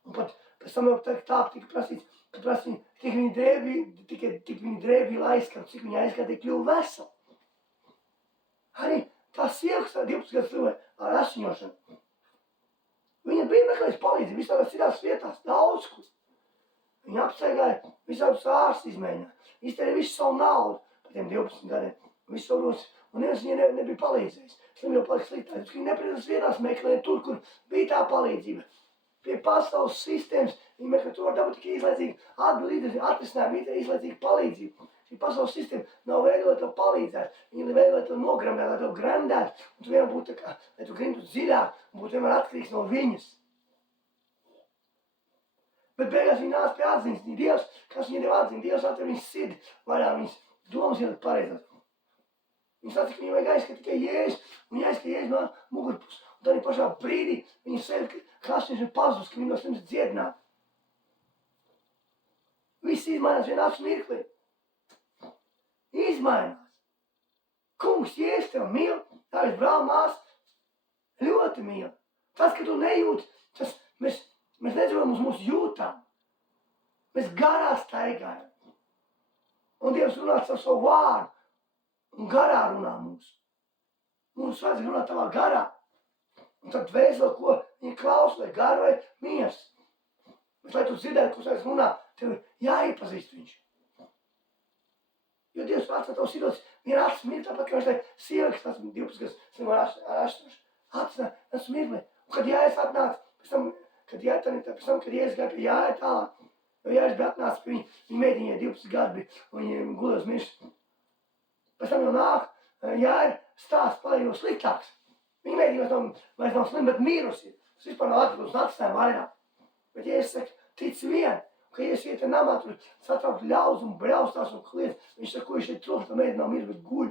Un pat pēc tam jau tā tika prasīts, ka prasīja, tik viņa drēbīja aizskatu, cik viņa aizskatu kļuva vesela. Arī tā sieva, kas 12 gadus cilvēja ar asiņošanu. Viņa bija meklējis palīdzību visādās citās vietās, daudz kur. Viņa apsteigāja, visādus ārstus izmēģināja, iztērēja visu savu naudu par tiem 12 gadiem. Visu savu rosi, un neviens viņai nebija palīdzējis. Slim jau palika sliktāk, viņi nepriecas vietās meklēja tur, kur bija tā palīdzība. Pie pasaules sistēmas viņi meklēja, tur var dabūt tikai izlaicīgi atbildīgi, atrisinājumi, izlaicīgi palīdzību. Šī pasaules sistēma nav veidota tev palīdzēt, viņi veidota tev nogremdēt, lai tev gremdēt, un tu vienmēr būtu tā kā, lai tu grimtu dziļāk, un būtu vienmēr atkarīgs no viņas. Bet beigās viņi nāca pie atziņas, Dievs, kas viņa deva atziņu, Dievs atver viņas sirdi, vaļā viņas domas ielikt pareizās. Viņi sacīja, ka viņai vajag aizskat tikai Jēzus, un viņa aizskat Jēzus no mugurpuses. Un tādā pašā brīdī viņa sēd, ka asiņš ir pazudis, ka viņa no slims dziedināt. Viss izmainās vienā mirklī. Izmainās. Kungs, Jēzus tev mīl, tā ir brāl māsa, ļoti mīl. Tas, ka tu nejūti, tas mēs nedzīvojam uz mūsu jūtām. Mēs garā staigājam. Un Dievs runā ar savu vārdu. Un garā runā mūsu. Mums vajag runāt tavā garā. Un tad vēseli, ko viņa klausa, vai gara, vai miers. Bet, lai tu dzirdētu, ko vajag runā, tev jāiepazīst viņš. Jo Dievs atcer tavu situāciju, viena acis mirkli, tāpat, ka viņš tai sieva, kas tas 12 gadus, slim ar aštuši, acinā, tas mirkli. Un kad Jāis atnāca, pēc tam, kad Jēzus gāja pie Jāja tālāk, jo Jāis bija atnācis pie viņa meitiņai 12 gadu bija, un viņa gulēja uz miršas. Pēc tam jau nāk, Jāja stāsts paliek jau sliktāks. Viņa meitiņa vairs nav slim, bet mīrusi. Tas vispār nav atpildus un atstāja vairāk. Bet Jēzus saka, tic vien, ka Jēzus iet namā, tur satraukt ļauz un bļaustās un kliedz. Viņš saka, ko viņš šeit trokst, tā meita nav miris, bet guļ.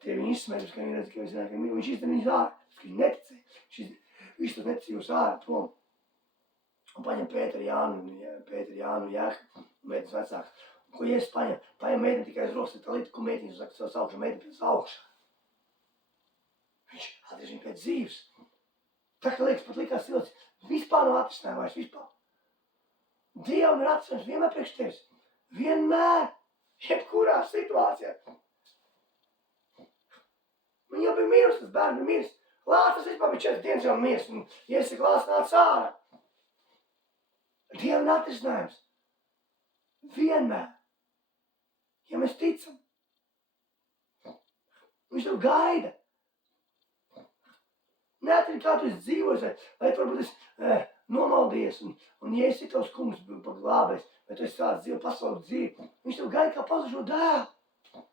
Tie viņi izsmēļas, ka viņi redz, ka viņš zināja, ka viņš izdarīja viņus ārā. Viņš neticēja. Viņš tas neticēja uz ārā prom. Un paņem Pēteru, Jānu, Jēkabu un meitas vecāks. Ko Jēzus paņem meiteni tikai uz rokas, tā līdzi, ko meitiņas saka, savas augšā, meiteni pēc augšā. Viņš atries viņu pēc dzīves. Tā kā liekas, pat likās cilvēks, vispār nav atrisinājuma vairs, vispār. Dievam ir atrisinājums vienmēr priekš tevis. Vienmēr, jebkurā situācijā. Viņa jau bija miris, tas bērns bija miris. Lācis vispār bija 4 dienas jau miris, un Jēzus saka, Lācis nāca ārā. Dievam ir atrisinājums. Vienmēr. Ja mēs ticam. Viņš tev gaida. Neatkarīgi kā tu esi dzīvojis, vai tu varbūt esi nomaldījies, un ja esi tavs kungs paglābējis, vai tu esi tāds dzīve, pasaules dzīve, viņš tev gaida kā pazušo dēlu.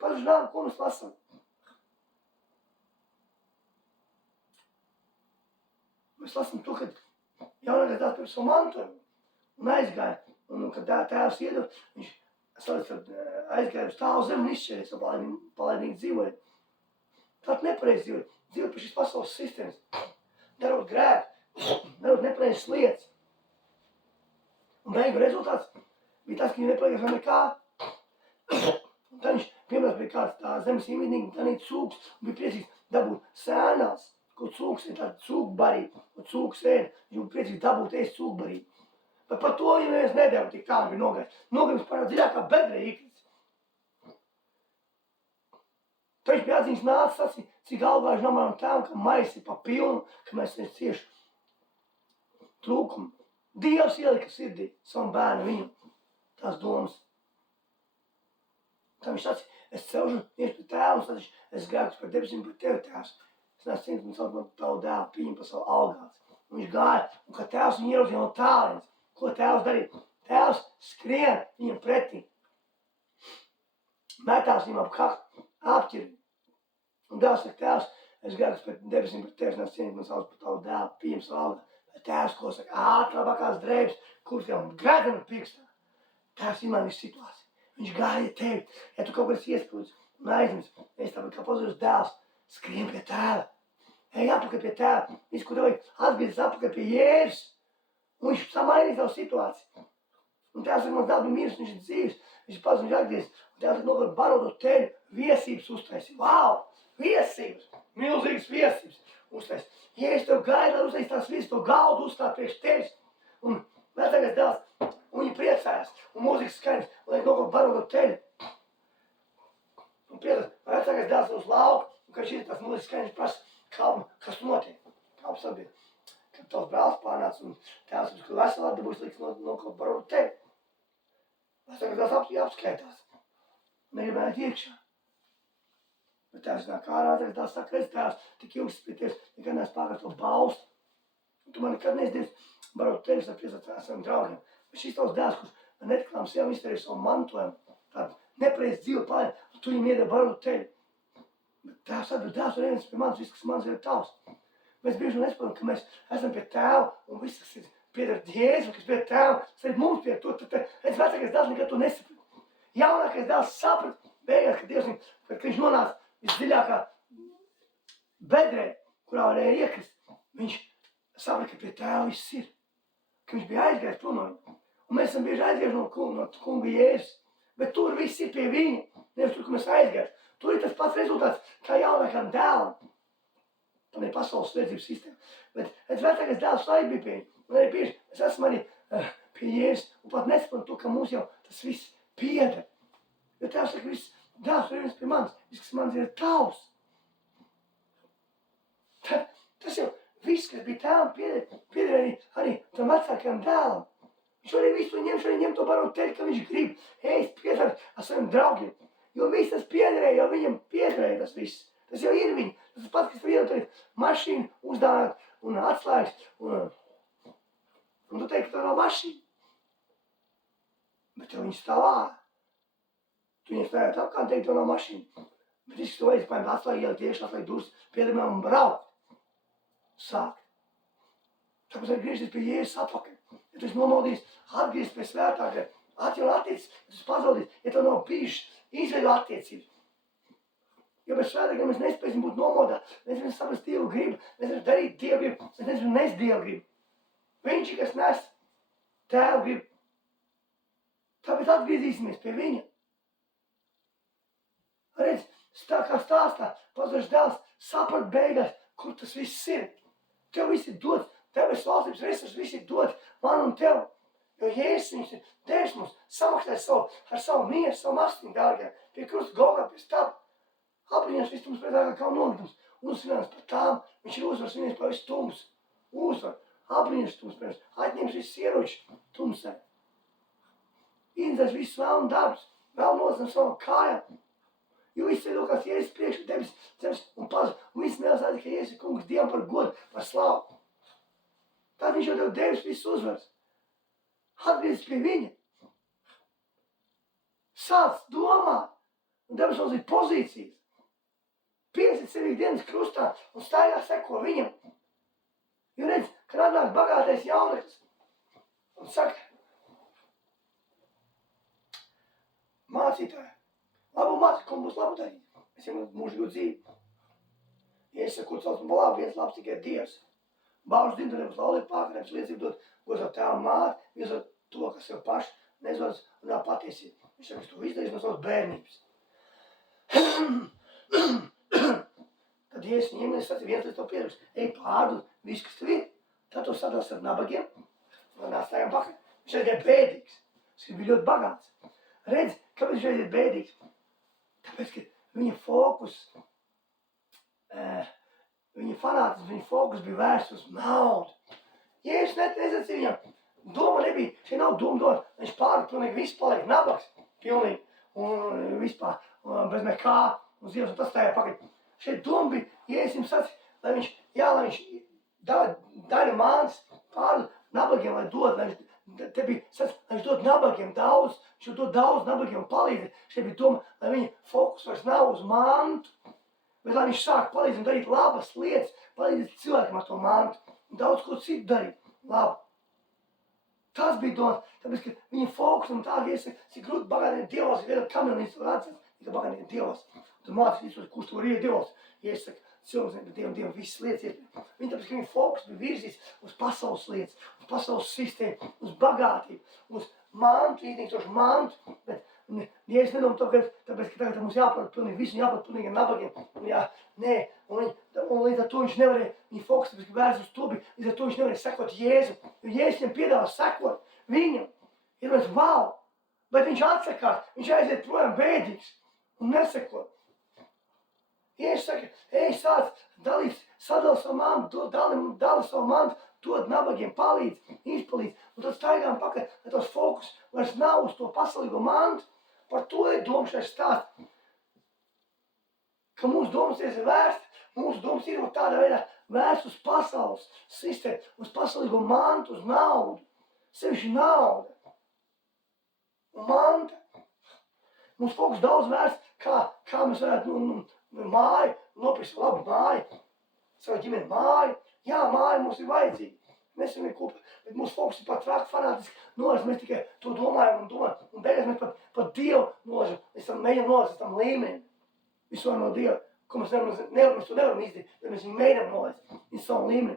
Pazušo dēlu, ko mēs lasām? Mēs lasām to, ka jaunākais dēls pēc savu mantojumu un aizgāja, un kad tēvs iedod, viņš aizgāja uz tālu zemi un izšķēries, un palaidīgi dzīvoja. Tātad nepareizi dzīvot. Dzīvot par šīs pasaules sistēmas. Darot grēku, darot nepareizes lietas. Un beigu rezultāts bija tas, ka viņi nepaliekās vēl nekā. Un tad viņš piemērs bija kāds tā zemes īmīdnīgi, un tā cūks, un bija priecīgs dabūt sēnās, ko cūks ir tāda cūkbarība, ko cūks ēda. Viņš bija priecīgs dabūt ēst cūkbarību. Bet par to, ja neviens nedēva, tik tā bija nogājis. Nogājis pārāk dziļākā bedrē īkrits. Tad viņš pie atziņas nāca sacīja, cik algājuši no manam tēvam, ka maisi pa pilnu, ka mēs esam cieši trūkumu. Dievs ielika sirdī savam bērnu viņu tās domas. Tad viņš sacīja, es celšu viens pie tēvu, un sacīšu, es grēkus par debesīm par tevi tēvs. Es neesmu cienīt, un sauc man tavu dēlu, pieņem par savu algāts. Un viņš gāja, un kad tēvs viņu ieraudzīja no tālienes, ko tēvs darīja? Tēvs skrien viņam pretī. Metās viņam ap kaklu, apķir. Un dēls saka, tēvs, es grēkus par debesīm par tevi, es neesmu cienīt, un sauc par tavu dēlu, pieņem savu algātu. Tēvs, ko saka, ātrākās drēbes, kurš tev grēkam ir pirkstā. Tēvs izmaina visu situāciju. Viņš gāja tevi. Ja tu kaut kāds iespūdis un aizmirst, es tāpēc kā pazuris dēls, skrien pie tēva. Ej atpakaļ pie tēva. Viss, ko tev vajag, atgriezties atpakaļ pie Jēzus. Un viņš samainīja savu situāciju. Un tēvs saka, mans dēls bija miris, viņš ir dzīves. Viņš ir pats, viņš atgriezis. Un tēvs saka, nokļūt baroto teļu, viesības uztaisīja. Vau! Viesības! Milzīgas viesības uztaisīja. Jēzus tev gaida, lai uztaisīja tās viesības, to galdu uzstāt priekš tevis. Un vecākais dēls, un viņi priecājās. Un mūzikas skaņas, un lai nokļūt baroto teļu. Un priecājās, vecākais dēls uz lauku. Un kad šīs tās mūzikas skaņas prasa, kalma, kas notiek? Kalps atbild. Kad tavs brālis pārnāca un tēvs, ka veseli atdabūs liks nokļūt baroto teļu. Vecākais dēls apskaitās. Negribētu iekšā. Bet tēvs nāk ārā, tēvs saka, redz, tēvs, tik ilgi pie tevis, nekad neesmu pārkārt to balstu. Un tu man nekad neizdevies baroto teļus ar piesacēt saviem draugiem. Bet šīs tavs dēls, kurš netiklām sievām izterēja savu mantojumu, tādu nepareizi dzīvi pārēj, tu viņam iedēji baroto teļu. Bet tēvs atbild, tēvs ir viens pie manis, viss, kas mans ir tavs. Mēs bieži vien nesaprotam, ka mēs esam pie tēva un viss, kas ir pieder Jēzu, kas pieder tēvam, tas ir mums pieder to. Redz, vecākais dēls nekad to nesaprata. Jaunākais dēls saprata, beigās, ka Dievs viņam, kad viņš nonāca visdziļākā bedrē, kurā varēja iekrist, viņš saprata, ka pie tēva viss ir. Ka viņš bija aizgājis prom no viņu. Un mēs esam bieži aizgājuši no kunga Jēzus. Bet tur viss ir pie viņa, nevis tur, ka mēs aizgājuši. Tur ir tas pats rezultāts, kā jaunākajam dēlam. Tā ir pasaules svētības sistēma. Bet vecākais dēls arī bija pie viņa. Un arī bieži mēs esam arī pie Jēzus. Un pat nesaprotam to, ka mums jau tas viss pieder. Jo tēvs saka, viss dēls ir viens pie manis. Viss, kas mans ir tavs. Tas jau viss, kas bija tēvam, pieder arī tam vecākajam dēlam. Viņš arī visu ņem to baroto teļu, ka viņš grib ēst piedāt ar saviem draugiem. Jo viss tas piederēja, jo viņam piederēja tas viss. Tas jau ir viņi. Tas pats, kas vienam tur ir mašīna, uzdāvāt un atslēgas. Un tu teiksi, ka tā nav mašīna. Bet tev viņi stāv ārā. Tu viņiem stāvēt apkārt un teiksi, ka tā nav mašīna. Bet viss, kas tu vajag, paņemt atslēgu, ielikt iekšā, atslēgt durvis, piedamām un braukt. Sākt. Tāpēc arī griežties pie Jēzus atpakaļ. Ja tu esi nomaldījis, atgriezties pie svētākā, atjaunot attiecības, ja tu esi pazaudījis, ja tev nav bijušas, izveido attiecības. Jo bez svētākā mēs nespēsim būt nomodā, mēs nevaram saprast Dievu gribu, mēs nevaram darīt Dievu gribu, mēs nevaram nest Dievu gribu. Viņš ir, kas nes Tēvu gribu. Tāpēc atgriezīsimies pie viņa. Redz, tā kā stāstā, pazaudīts dēls saprat beigās, kur tas viss ir. Tev viss ir dots. Debes valstības resursi visi ir doti man un tev. Jo Jēzus viņš ir devis mums, samaksājis ar savu mieru, savu astīm, dārgā, pie krusta Golgotā, pie stāba. Apriņās viss tums pretārgā kā nolidums. Uzsvinās par tām, viņš ir uzvars viņas par visu tumsu. Uzvar, apriņās tums pretās, atņems visus ieroči tumsē. Izdēs visus vēlnu darbus, vēl nozam savam kājām. Jo viss veido kāds Jēzus priekš, debes, zemes un pazud. Un viss mēlas atzīt, ka Jēzus ir kungs Dievam par godu, par slavu. Tad viņš jau tev devis visus uzvaras. Atgriezis pie viņa. Sāc domāt. Un debes valstī pozīcijas. Piesit sevi dienas krustā un staigā seko viņam. Jo redz, kad atnāk bagātais jauneklis. Un saka, mācītāji, labu mācīt, ko būs labu darīt. Mēs jau mūžīgu dzīvi. Ja es saku, sauc man labi, viens labs tikai Dievs. Baužu dzimtenēm, laulību pārkarēm, liecību dot, ko savu tēvu māti, viens ar to, kas sev paši nezvans un tā patiesība. Viņš saka, es to izdarīju no savas bērnības. Tad, ja es viņiem nesacīju, viens līdz to pierakst, ej pārdod visu, kas tev ir. Tad to sadās ar nabagiem un atstājām pakaļ. Viņš ir bēdīgs. Viņš bija ļoti bagāts. Redz, kāpēc viņš ir bēdīgs? Tāpēc, ka viņa fokus, viņa fanātisms, viņa fokus bija vērsts uz naudu. Jēzus nezacīja viņam, doma nebija, šeit nav doma, viņš pārdod pilnīgi visu paliek nabaks, pilnīgi, un vispār, bez nekā, uz Dievs, un tas stājā pakaļ. Šeit doma bija, Jēzus viņam sacīja, lai viņš daļu mānas pārdod nabagiem, lai dod, lai viņš dod nabagiem daudz, viņš dod daudz nabagiem un palīdzi. Šeit bija doma, lai viņa fokus vairs nav uz mantu, bet lai viņš sāk palīdzēt darīt labas lietas, palīdzēt cilvēkiem ar to mantu un daudz ko citu darīt labu. Tas bija domas, tāpēc, ka viņa fokus un tā iesaka, cik grūti bagātiem Dievos ir vienam kamionīts var atcēt, ka bagātiem Dievos. tu mācīs, kurš to var iedot. Ja es saku, cilvēks bet Dievam visas lietas ir. Viņi tāpēc, ka viņa fokus bija virzīs uz pasaules lietas, uz pasaules sistēmu, uz bagātību, uz mantu, iznīkstošu mantu. Bet, ja es nedomāju to, ka tāpēc, ka tagad mums jāpārāk pilnīgi visu, jāpārāk pilnīgi nabagiem. Nē, un līdz ar to viņš nevarēja, viņa fokus, tāpēc, ka vērts uz to bija, līdz ar to viņš nevarēja sekot Jēzu. Jo Jēzus viņam piedāvā sekot viņam. Ir mēs, wow! Bet viņš atsakās, viņš aiziet projām bēdīgs un neseko. Jēzus saka, ej, sāc sadali savu mantu, dali savu mantu, dod nabagiem, palīdz, izpalīdz. Un tad staigām pakaļ, lai tos fokus vairs nav uz to pasaulīgo mantu. Par to ir doma šai stāst. Ka mūsu domas ir vērst, mūsu domas ir tādā veidā vērst uz pasaules sistēmu, uz pasaulīgo mantu, uz naudu. Sevišķi nauda un manta. Mums fokus daudz vērst, kā mēs varētu māju, nopirkt labu māju, savu ģimeni māju. Jā, māja mums ir vajadzīga. Mēs esam kopā, bet mūsu fokus ir pat trāk fanātiski nolaiž. Mēs tikai to domājam. Un beigās mēs pat Dievu nolaižam. Mēs mēģinām nolaist tam līmeni. Visu varam no Dieva, ko mēs to nevaram izdarīt, bet mēs viņu mēģinām nolaist. Visu savu līmeni.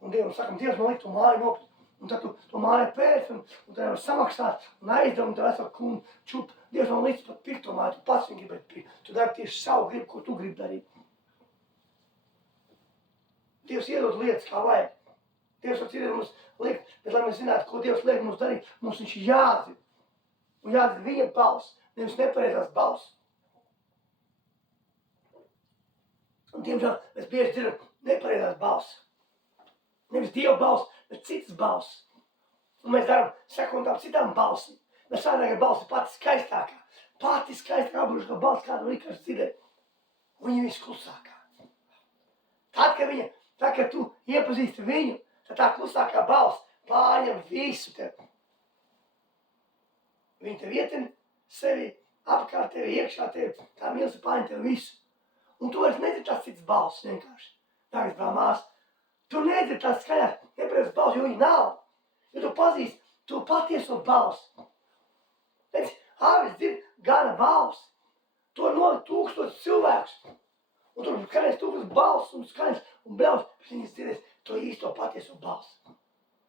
Un Dievam sakam, Dievs man liek to māju nopirkt. Un tad tu to māju pēc, un tad nevar samaksāt, un aizdod, un tad esot kūnu čup. Dievs man līdz pat pirkt to māju, tu pats viņu gribēt pirkt. Tu dari tieši savu gribu, ko tu gribi darīt. Dievs iedod lietas, kā vajag. Dievs var ciedot mums liekt, bet lai mēs zinātu, ko Dievs liek mums darīt, mums viņš jādzird. Un jādzird viņa balss, nevis nepareizās balss. Un diemžēl mēs bieži dzirdam nepareizās balss. Nevis Dieva balss, bet citas balss. Un mēs darām sekojam tām citām balsīm. Mēs sādām, ka balss ir pati skaistākā. Pati skaistākā apbrūškā balss, kādu vienkārši dzirdēt. Un viņa visklusākā. Tad, kad tu iepazīsti viņu, tad tā klusākā balss pārņem visu tevi. Viņa tev ieteni sevi, apkārt tevi, iekšā tevi, tā mīlestība pārņem tevi visu. Un tu vairs nedzird tās citas balss vienkārši. Tagad vēl mās. Tu nedzird tās skaļās, nepareizas balss, jo viņa nav. Jo tu pazīsti to patieso balss. Redz, āvis dzird gana balss. To nolikt 1000 cilvēkus. Un tur skanēs 1000 balss un skanēs un bļaus. Bet viņas dzirdēs to īsto patieso balss.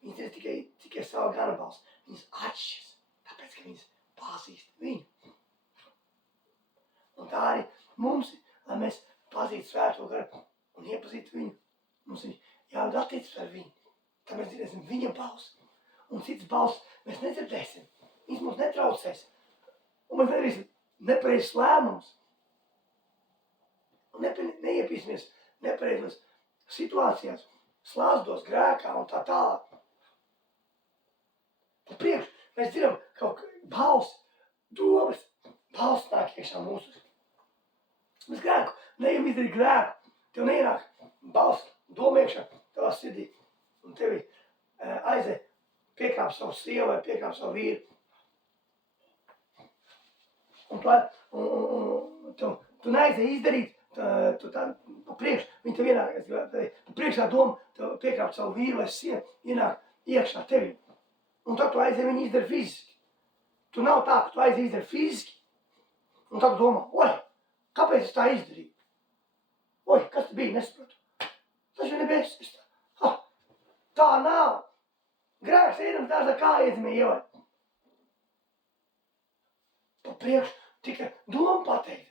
Viņas dzirdēs tikai savu gana balss. Viņas atšķiras, tāpēc, ka viņas pazīst viņu. Un tā arī mums ir, lai mēs pazītu Svēto garu un iepazītu viņu. Mums ir jābūt attiecības ar viņu. Tā mēs dzirdēsim viņa balsi. Un citas balsis mēs nedzirdēsim. Viņas mums netraucēs. Un mēs nedarīsim nepareizes lēmumus. Un neiepīsimies nepareizās situācijās, slāzdos, grēkā un tā tālāk. Pa priekš mēs dzirdam kaut balsi, domas, balss nāk iekšā mūsu. Mēs grēku, neejam izdarīt grēku. Tev neienāk balss, doma iekšā tavā sirdī. Un tevi aizē piekrāp savu sievu vai piekrāp savu vīru. Un tu neaizē izdarīt, tu tā pa priekš, viņi tev ienāk, pa priekš tā doma, tev piekrāp savu vīru vai sievu, ienāk iekšā tevi. Un tad tu aizē viņu izdari fiziski. Tu nav tā, ka tu aizē izdari fiziski. Un tad tu domā, oi, kāpēc es tā izdarīju? Oi, kas tas bija, nesaprotu. Tas jau nebēs. Tā nav. Grēks ēdams dārzā kā iedzimē ievai. Pa priekš tikai doma pateikt.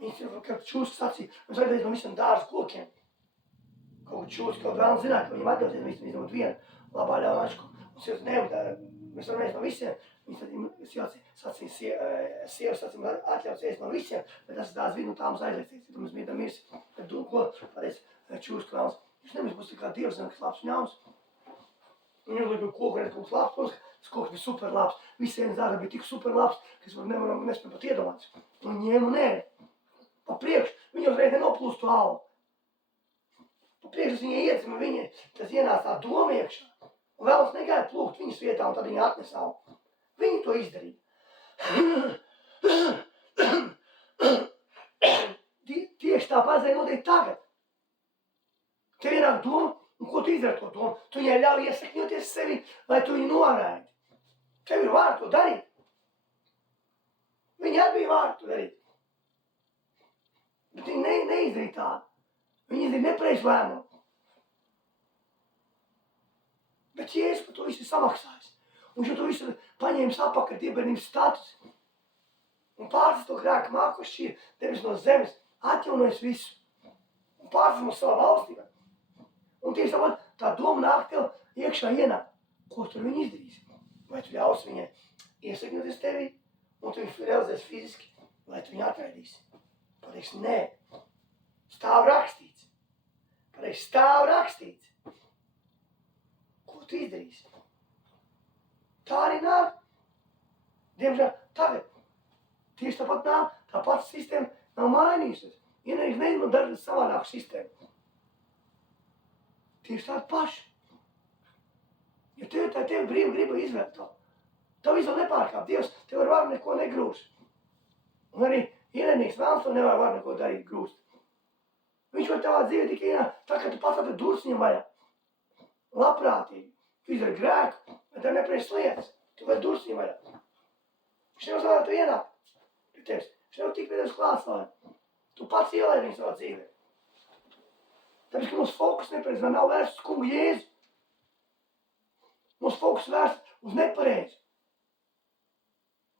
Viņas jau, kad čūskas sacīja, mēs vajadzēs no visam dārza kokiem. Kaut čūskas, kaut vēl zināt, ka viņam atļauties visam izdomot vienu labā ļaunačku. Mums jau mēs varam ēst no visiem. Viņas sievas sacīja, atļauties no visiem, bet tas dārza vienu tā mums aizliecīs. Tad mēs mīdam mirsi. Bet ko pateic čūskas vēlams? Viņš nemaz būs kā Dievs, kas labs un jauns. Un viņš bija koku, redz, kaut kas labs, protams, tas koks bija super labs. Visiem dārza bija tik super labs, ka es nespēju pat iedomāties. Un ņēmu un ēd. Pa priekš, viņi uzreiz nenoplūst to algu. Pa priekš, tas viņai iedzima, tas ienāca tā doma iekšā. Un vēlas negaida plūkt viņas vietā, un tad viņa atnes algu. Viņi to izdarīja. Tieši tā pazēja notiek tagad. Tev ienāk doma, un ko tu izdari to domu? Tu viņai ļauj iesakņoties sevi, lai tu viņu noraidi. Tev ir vārdu to darīt. Viņi arī bija vārdu to darīt. tādi. Viņi ir nepareizi lēmumu. Bet Jēzus par to visu ir samaksājis. Un viņš to visu paņēmis apakaļ dievbijības status. Un pārcis to grēku māku šķīra debes no zemes, atjaunojas visu. Un pārcis mums savā valstībā. Un tieši tāpat tā doma nāk tev iekšā ienāk. Ko tur viņi izdarīs? Vai tu ļaus viņai iesakņoties tevī, un tu viņu realizēs fiziski, vai tu viņu atraidīsi? Pateiks, nē. Stāv rakstīts. Pateiks, stāv rakstīts. Ko tu izdarīsi? Tā arī nāk. Diemžēl tagad. Tieši tāpat nāk, tā pats sistēma nav mainījusies. Vienreiz nezinu, dažreiz savādāk sistēma. Tieši tāda paša. Ja tev brīva griba izvērt to, tev izvēl nepārkāp. Dievs tev ar varu neko negrūst. Un arī ienaidnieks vēlams to nevar var neko darīt grūst. Viņš var tavā dzīvē tikai ienāk, tā kā tu pats atver durvis viņam vaļā. Labprātīgi. Tu izdari grēku, bet tev nepriecas lietas. Tu var durvis viņam vaļā. Viņš nevar savā tu ienāk. Viņš nevar tik pie tevis klātslāni. Tu pats ielaidi viņu savā dzīvē. Tāpēc, ka mūsu fokus nepareiz nav vērsts uz kungu Jēzu. Mūsu fokus vērsts uz nepareizi.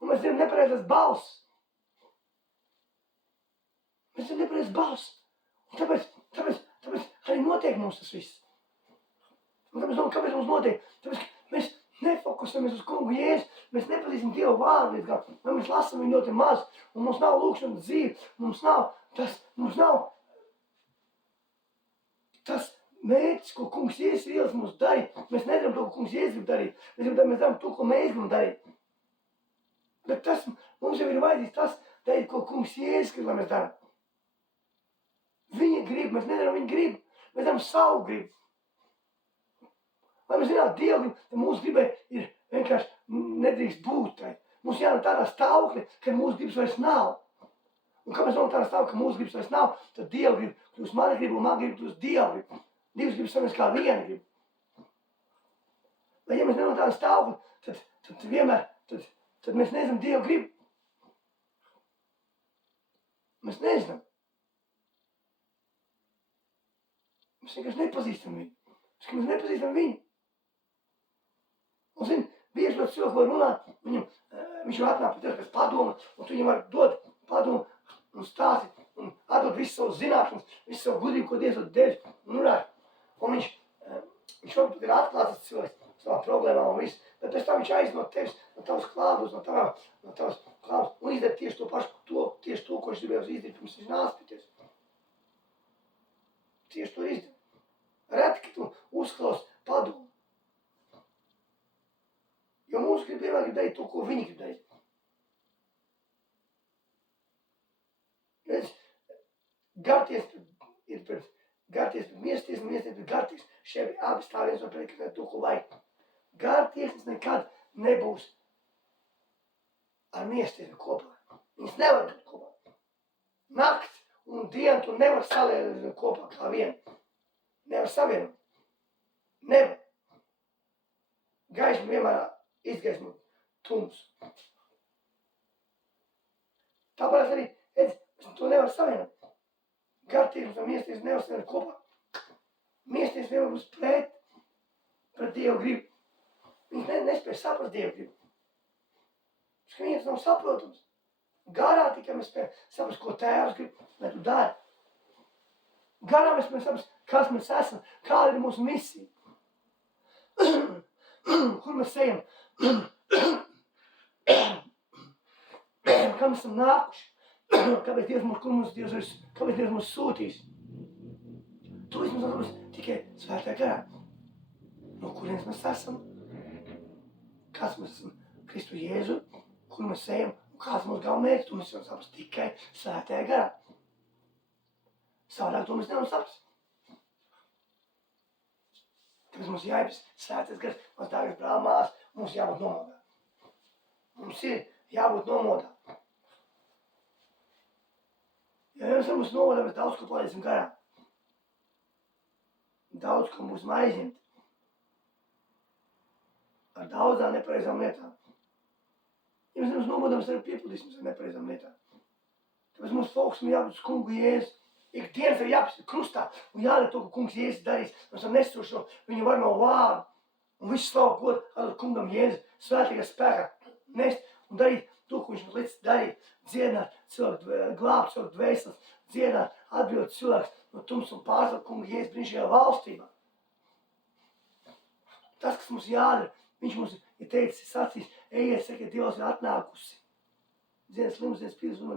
Un mēs zinām nepareizas balss. Mēs zinām nepareizas balss. Un tāpēc arī notiek mums tas viss. Un tāpēc domāju, kāpēc mums notiek? Tāpēc, ka mēs nefokusējamies uz kungu Jēzu. Mēs nepazīstam Dievu vārdu līdz galam. Vai mēs lasām viņu ļoti maz. Un mums nav lūkšanas dzīve. Mums nav tas mērķis, ko kungs Jēzus ir ielas mums darīt. Mēs nedaram to, ko kungs Jēzus grib darīt. Mēs daram to, ko mēs gribam darīt. Bet tas mums jau ir vajadzīgs tas darīt, ko kungs Jēzus grib, lai mēs daram. Viņa grib, mēs nedaram viņa gribu. Mēs daram savu gribu. Lai mēs zinām Dievu gribu, tad mūsu gribai ir vienkārši nedrīkst būt tai. Mums jānāk tādā stāvoklī, ka mūsu gribas vairs nav. Un kā mēs nonāk tādā stāvoklī, ka mūsu gribas vairs nav, tad Dievu gribu kļūst mana gribu un man gribu kļūst Dievu gribu. Divas gribas savies kā viena gribu. Lai ja mēs nenonāk tādā stāvoklī, tad vienmēr, tad mēs nezinām Dievu gribu. Mēs nezinām. Mēs vienkārši nepazīstam viņu. Mēs nepazīstam viņu. Un, zini, bieži ļoti cilvēku var runāt, viņš var atnāk pie tevis pēc padoma, un tu viņam var dot padomu un stāstīt, un atdot visu savu zināšanas, visu savu gudrību, ko Dievs devis, un runāt. Un viņš varbūt ir atklāts tas cilvēks savā problēmā un viss, bet pēc tam viņš aiz no tevis, no tavas klābus, no tavas klābus, un izdara tieši to pašu, tieši to, ko viņš gribēja izdarīt, pirms viņš nāc pie tevis. Tieši to izdara. Reti, ka tu uzklaus padomu. Jo mūsu vienmēr grib darīt to, ko viņi grib darīt. Redz, garties ir pret miesties un miesties pret garties. Šie abi stāv viens no pret, kas to, ko vajag. Garties nekad nebūs ar miesties kopā. Viņas nevar būt kopā. Nakts un dienu tu nevar saliedēt kopā kā vienu. Nevar savienot. Nevar. Gaisma vienmēr izgaismo tums. Tāpēc arī, to nevar savienot. Gartīgums un miesties nevar savienot kopā. Miesties vienmēr būs pret Dievu gribu. Viņš nespēj saprast Dievu gribu. Viņas nav saprotams. Garā tikai mēs spējam saprast, ko Tēvs grib, lai tu dari. Garā mēs spējam saprast, kas mēs esam, kāda ir mūsu misija. Kur mēs ejam. Kā mēs esam nākuši. Kāpēc Dievs mūs sūtīs. To visu mums saprast tikai svētā garā. No kurienes mēs esam. Kas mēs esam Kristu Jēzu. Kur mēs ejam. Un kāds mūsu galvenmērķis. To mēs varam saprast tikai svētā garā. Savādāk to mēs nevaram saprast. Tāpēc mums jāipast svētais gars, mums dārgas brālmās, mums jābūt nomodā. Mums ir jābūt nomodā. Ja mēs būs nomodā, mēs daudz ko palīdzam garā. Daudz ko būs aizņemt. Ar daudzām nepareizām lietām. Ja mēs nomodā, mēs arī piepildīsim ar nepareizām lietām. Tāpēc mums fokusam jābūt uz kungu Jēzu. ikdienas ir jāpasīt krustā un jādara to, ko kungs Jēzus darīs. Mēs esam nestošo viņu var no vārdu. Un visu slavu godu atdot kungam Jēzus svētīgā spēkā nest un darīt to, ko viņš mums līdz darīt. Dziedināt cilvēku, glābt cilvēku dvēseles, dziedināt, atbrīvot cilvēks no tums un pārcelt kungu Jēzus brīnišķīgajā valstībā. Tas, kas mums jādara, viņš mums ir teicis, sacīs, ejiet, sakiet, Dievs ir atnākusi. Dzienas slims, dzienas pīlis, un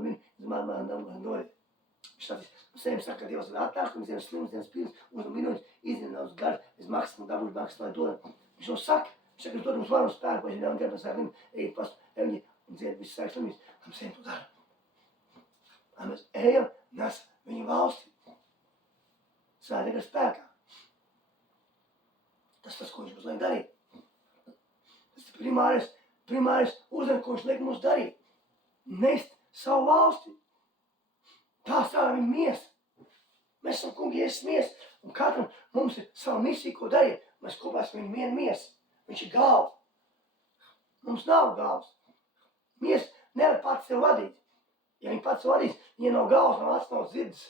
man viņa dodiet. Viņš sacīs, mums saviem saka, ka Dievs ir atnākusi, un dzienas slims, dzienas pīlis, un viņu izņemās gars, es maksas un dabūšu maksas, lai dodam. Viņš mums saka, es dod mums varu spēku, vai zinām, gan pasākam, ejiet pastu, eviņi, un dzied visu sēk slimības, kam sējam to dara. Lai mēs ejam, nes viņu valsti. Svētīgā spēkā. Tas, ko viņš mums liek darīt. Tas ir primārais uzdevums, ko viņš liek mums darīt. Nest savu valsti. Tā strādā viņa miesa. Mēs esam kungi Jēzus miesa, un katram mums ir savu misiju, ko darīt. Mēs kopā esam viņa viena miesa. Viņš ir galva. Mums nav galvas. Miesa nevar pats sev vadīt. Ja viņa pats vadīs, viņa nav galvas, nav acis, nav dzirdes.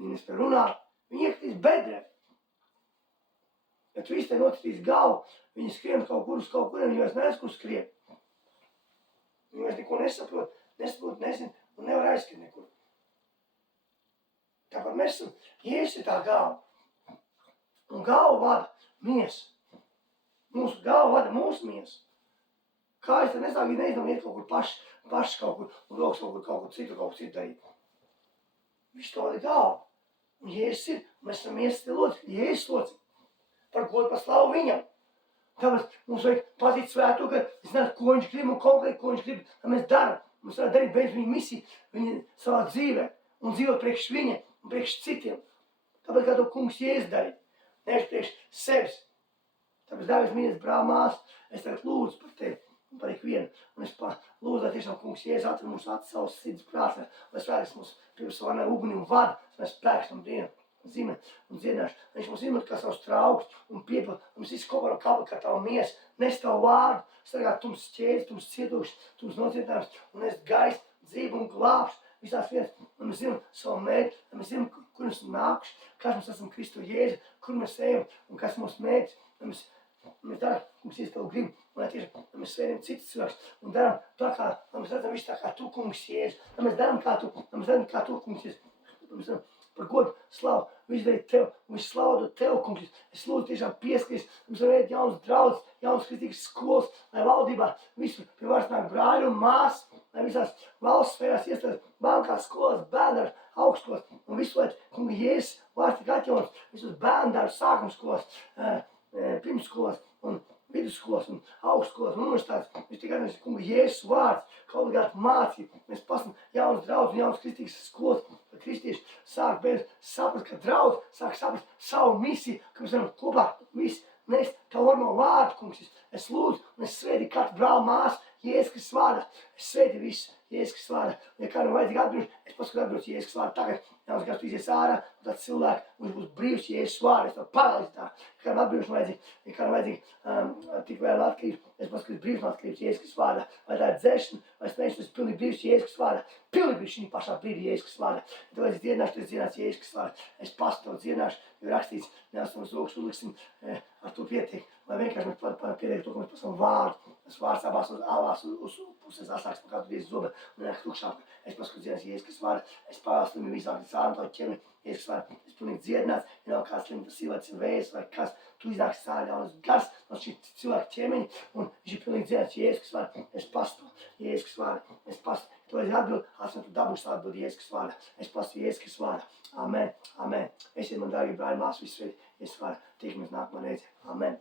Viņa nespēj runāt, viņa iekritīs bedrē. Ja tu visu te nocitīs galvu, viņa skrien kaut kur uz kaut kuriem, viņa vairs nezin, kur skrien. Viņa vairs neko nesaprot, nezin un nevar aizskriet nekur. Tāpēc mēs esam, Jēzus ir tā galva. Un galvu vada miesa. Mūsu galvu vada mūsu miesa. Kā es te nesāku, neizdam iet kaut kur paši kaut kur, un rokas kaut kur citu darīt. Viņš to vada galvu. Un Jēzus ir, mēs esam miesas te locekļi, Jēzus locekļi. Par godu par slavu viņam. Tāpēc mums vajag pazīt svētu, ka es nezinu, ko viņš grib un konkrēti, ko viņš grib, lai mēs daram. Mums vajag darīt beidz viņa misiju, viņa savā dzīvē un dzīvot priekš viņa un priekš citiem. Tāpēc kā to kungs Jēzus darīt, nevis priekš sevis. Tāpēc, dārgais mīļais brāl māsas, es tagad lūdzu par tevi un par ikvienu. Un es lūdzu, lai tiešām kungs Jēzus atver mūsu acis savus sirds prāts, lai svētīgs mūs pie savā uguni un vada, lai mēs spēkstam dienu. Zime un dziedināšu. Viņš mums izmet kā savus traukus un piepildu. Mums visu kopā no kalpa kā tavu miesu. Nes tavu vārdu, sargāt tums ķēdes, tums cietūkšs, tums nocietinājums un nes gaisu, dzīvu un glābšu visās vietas. Un mēs zinām savu mērķi, lai mēs zinām, kur mēs nākuši, kas mēs esam Kristu Jēzu, kur mēs ejam un kas mūsu mērķis. Mēs darām, kungs Jēzus tev grib, un lai tieši, lai mēs svērim citus cilvēkus un darām tā kā, lai mēs redzam visu tā kā tu, kungs Jēzus, lai mēs darām kā tu, lai mēs darām kā tu, kungs Jēzus. Par godu slavu, visu darīt tev, un visu slavu dot tev, kungs. Es lūdzu tiešām pieskrist, mums var veikt jaunas draudzes, jaunas kristīgas skolas, lai valdībā visur pie varas nāk brāļi un māsas, lai visās valsts sfērās iestādes, bankās, skolas, bērndarus, augstskolas, un visu, lai kungi Jēzus vārds tik atjaunas, visus bērndarus, sākumskolas, pirmskolas un vidusskolas un augstskolas un universitātes. Viņš tikai atnesa kunga Jēzus vārds, kaut kādā mācību. Mēs pasam jaunas draudzes un jaunas kristīgas skolas, lai kristieši sāk beidz saprast, ka draudz sāk saprast savu misiju, ka mēs varam kopā visi nest tavu varmo vārdu, kungs. Es lūdzu un es sveitīju katru brāli māsu Jēzus Kristus vārdā. Es sveitīju visu Jēzus Kristus vārdā. Ja kādam vajadzīga atbrīvošana, es paskatu atbrīvošu Jēzus Kristus vārdā tagad. Jauns gars tu izies ārā, un tāds cilvēks, viņš būs brīvs Jēzus vārdā. Es to paralīdzu tā. Ja kādam atbrīvošana vajadzīga, ja kādam vajadzīga tik vēl atkarība, es paskatu brīvs no atkarības Jēzus Kristus vārdā. Vai tā ir dzēšana, vai smēšana, es pilnīgi brīvs Jēzus Kristus vārdā. Pilnīgi brīvs viņa pašā brīvī Jēzus Kristus vārdā. Ja tu vajadzīgs dziedināšu, tu esi dziedināts Jēzus Kristus vārdā. Es pastu to dziedināšu, jo rakstīts, neesam uz rokas uzliksim, ar to pietiek. Lai vienkārši mēs pietiek to, ka mēs pasam vārdu. Tas vārds abās uz puses asāks par kādu viesu zobe un nāk tukšāk. Es paskatu dziedināts Jēzus Kristus vārdā. Es pārāstu slimi visāk sānu to ķemi. Jēzus Kristus vārdā. Es pilnīgi dziedināts. Ja nav kāds slimi, tas cilvēks ir vējs vai kas. Tu iznāks sāni jaunas gars no šī cilvēka ķemiņa. Un viņš ir pilnīgi dziedināts Jēzus Kristus vārdā. Es pastu Jēzus Kristus vārdā. Es pastu. Tu vajag atbild, esmu tu dabūšu atbild Jēzus Kristus vārdā. Es pastu Jēzus Kristus vārdā. Amen. Amen. Esiet man, dārgie brāļi, māsas, visi sveiki Jēzus vārdā. Tikamies nākamā reize. Amen.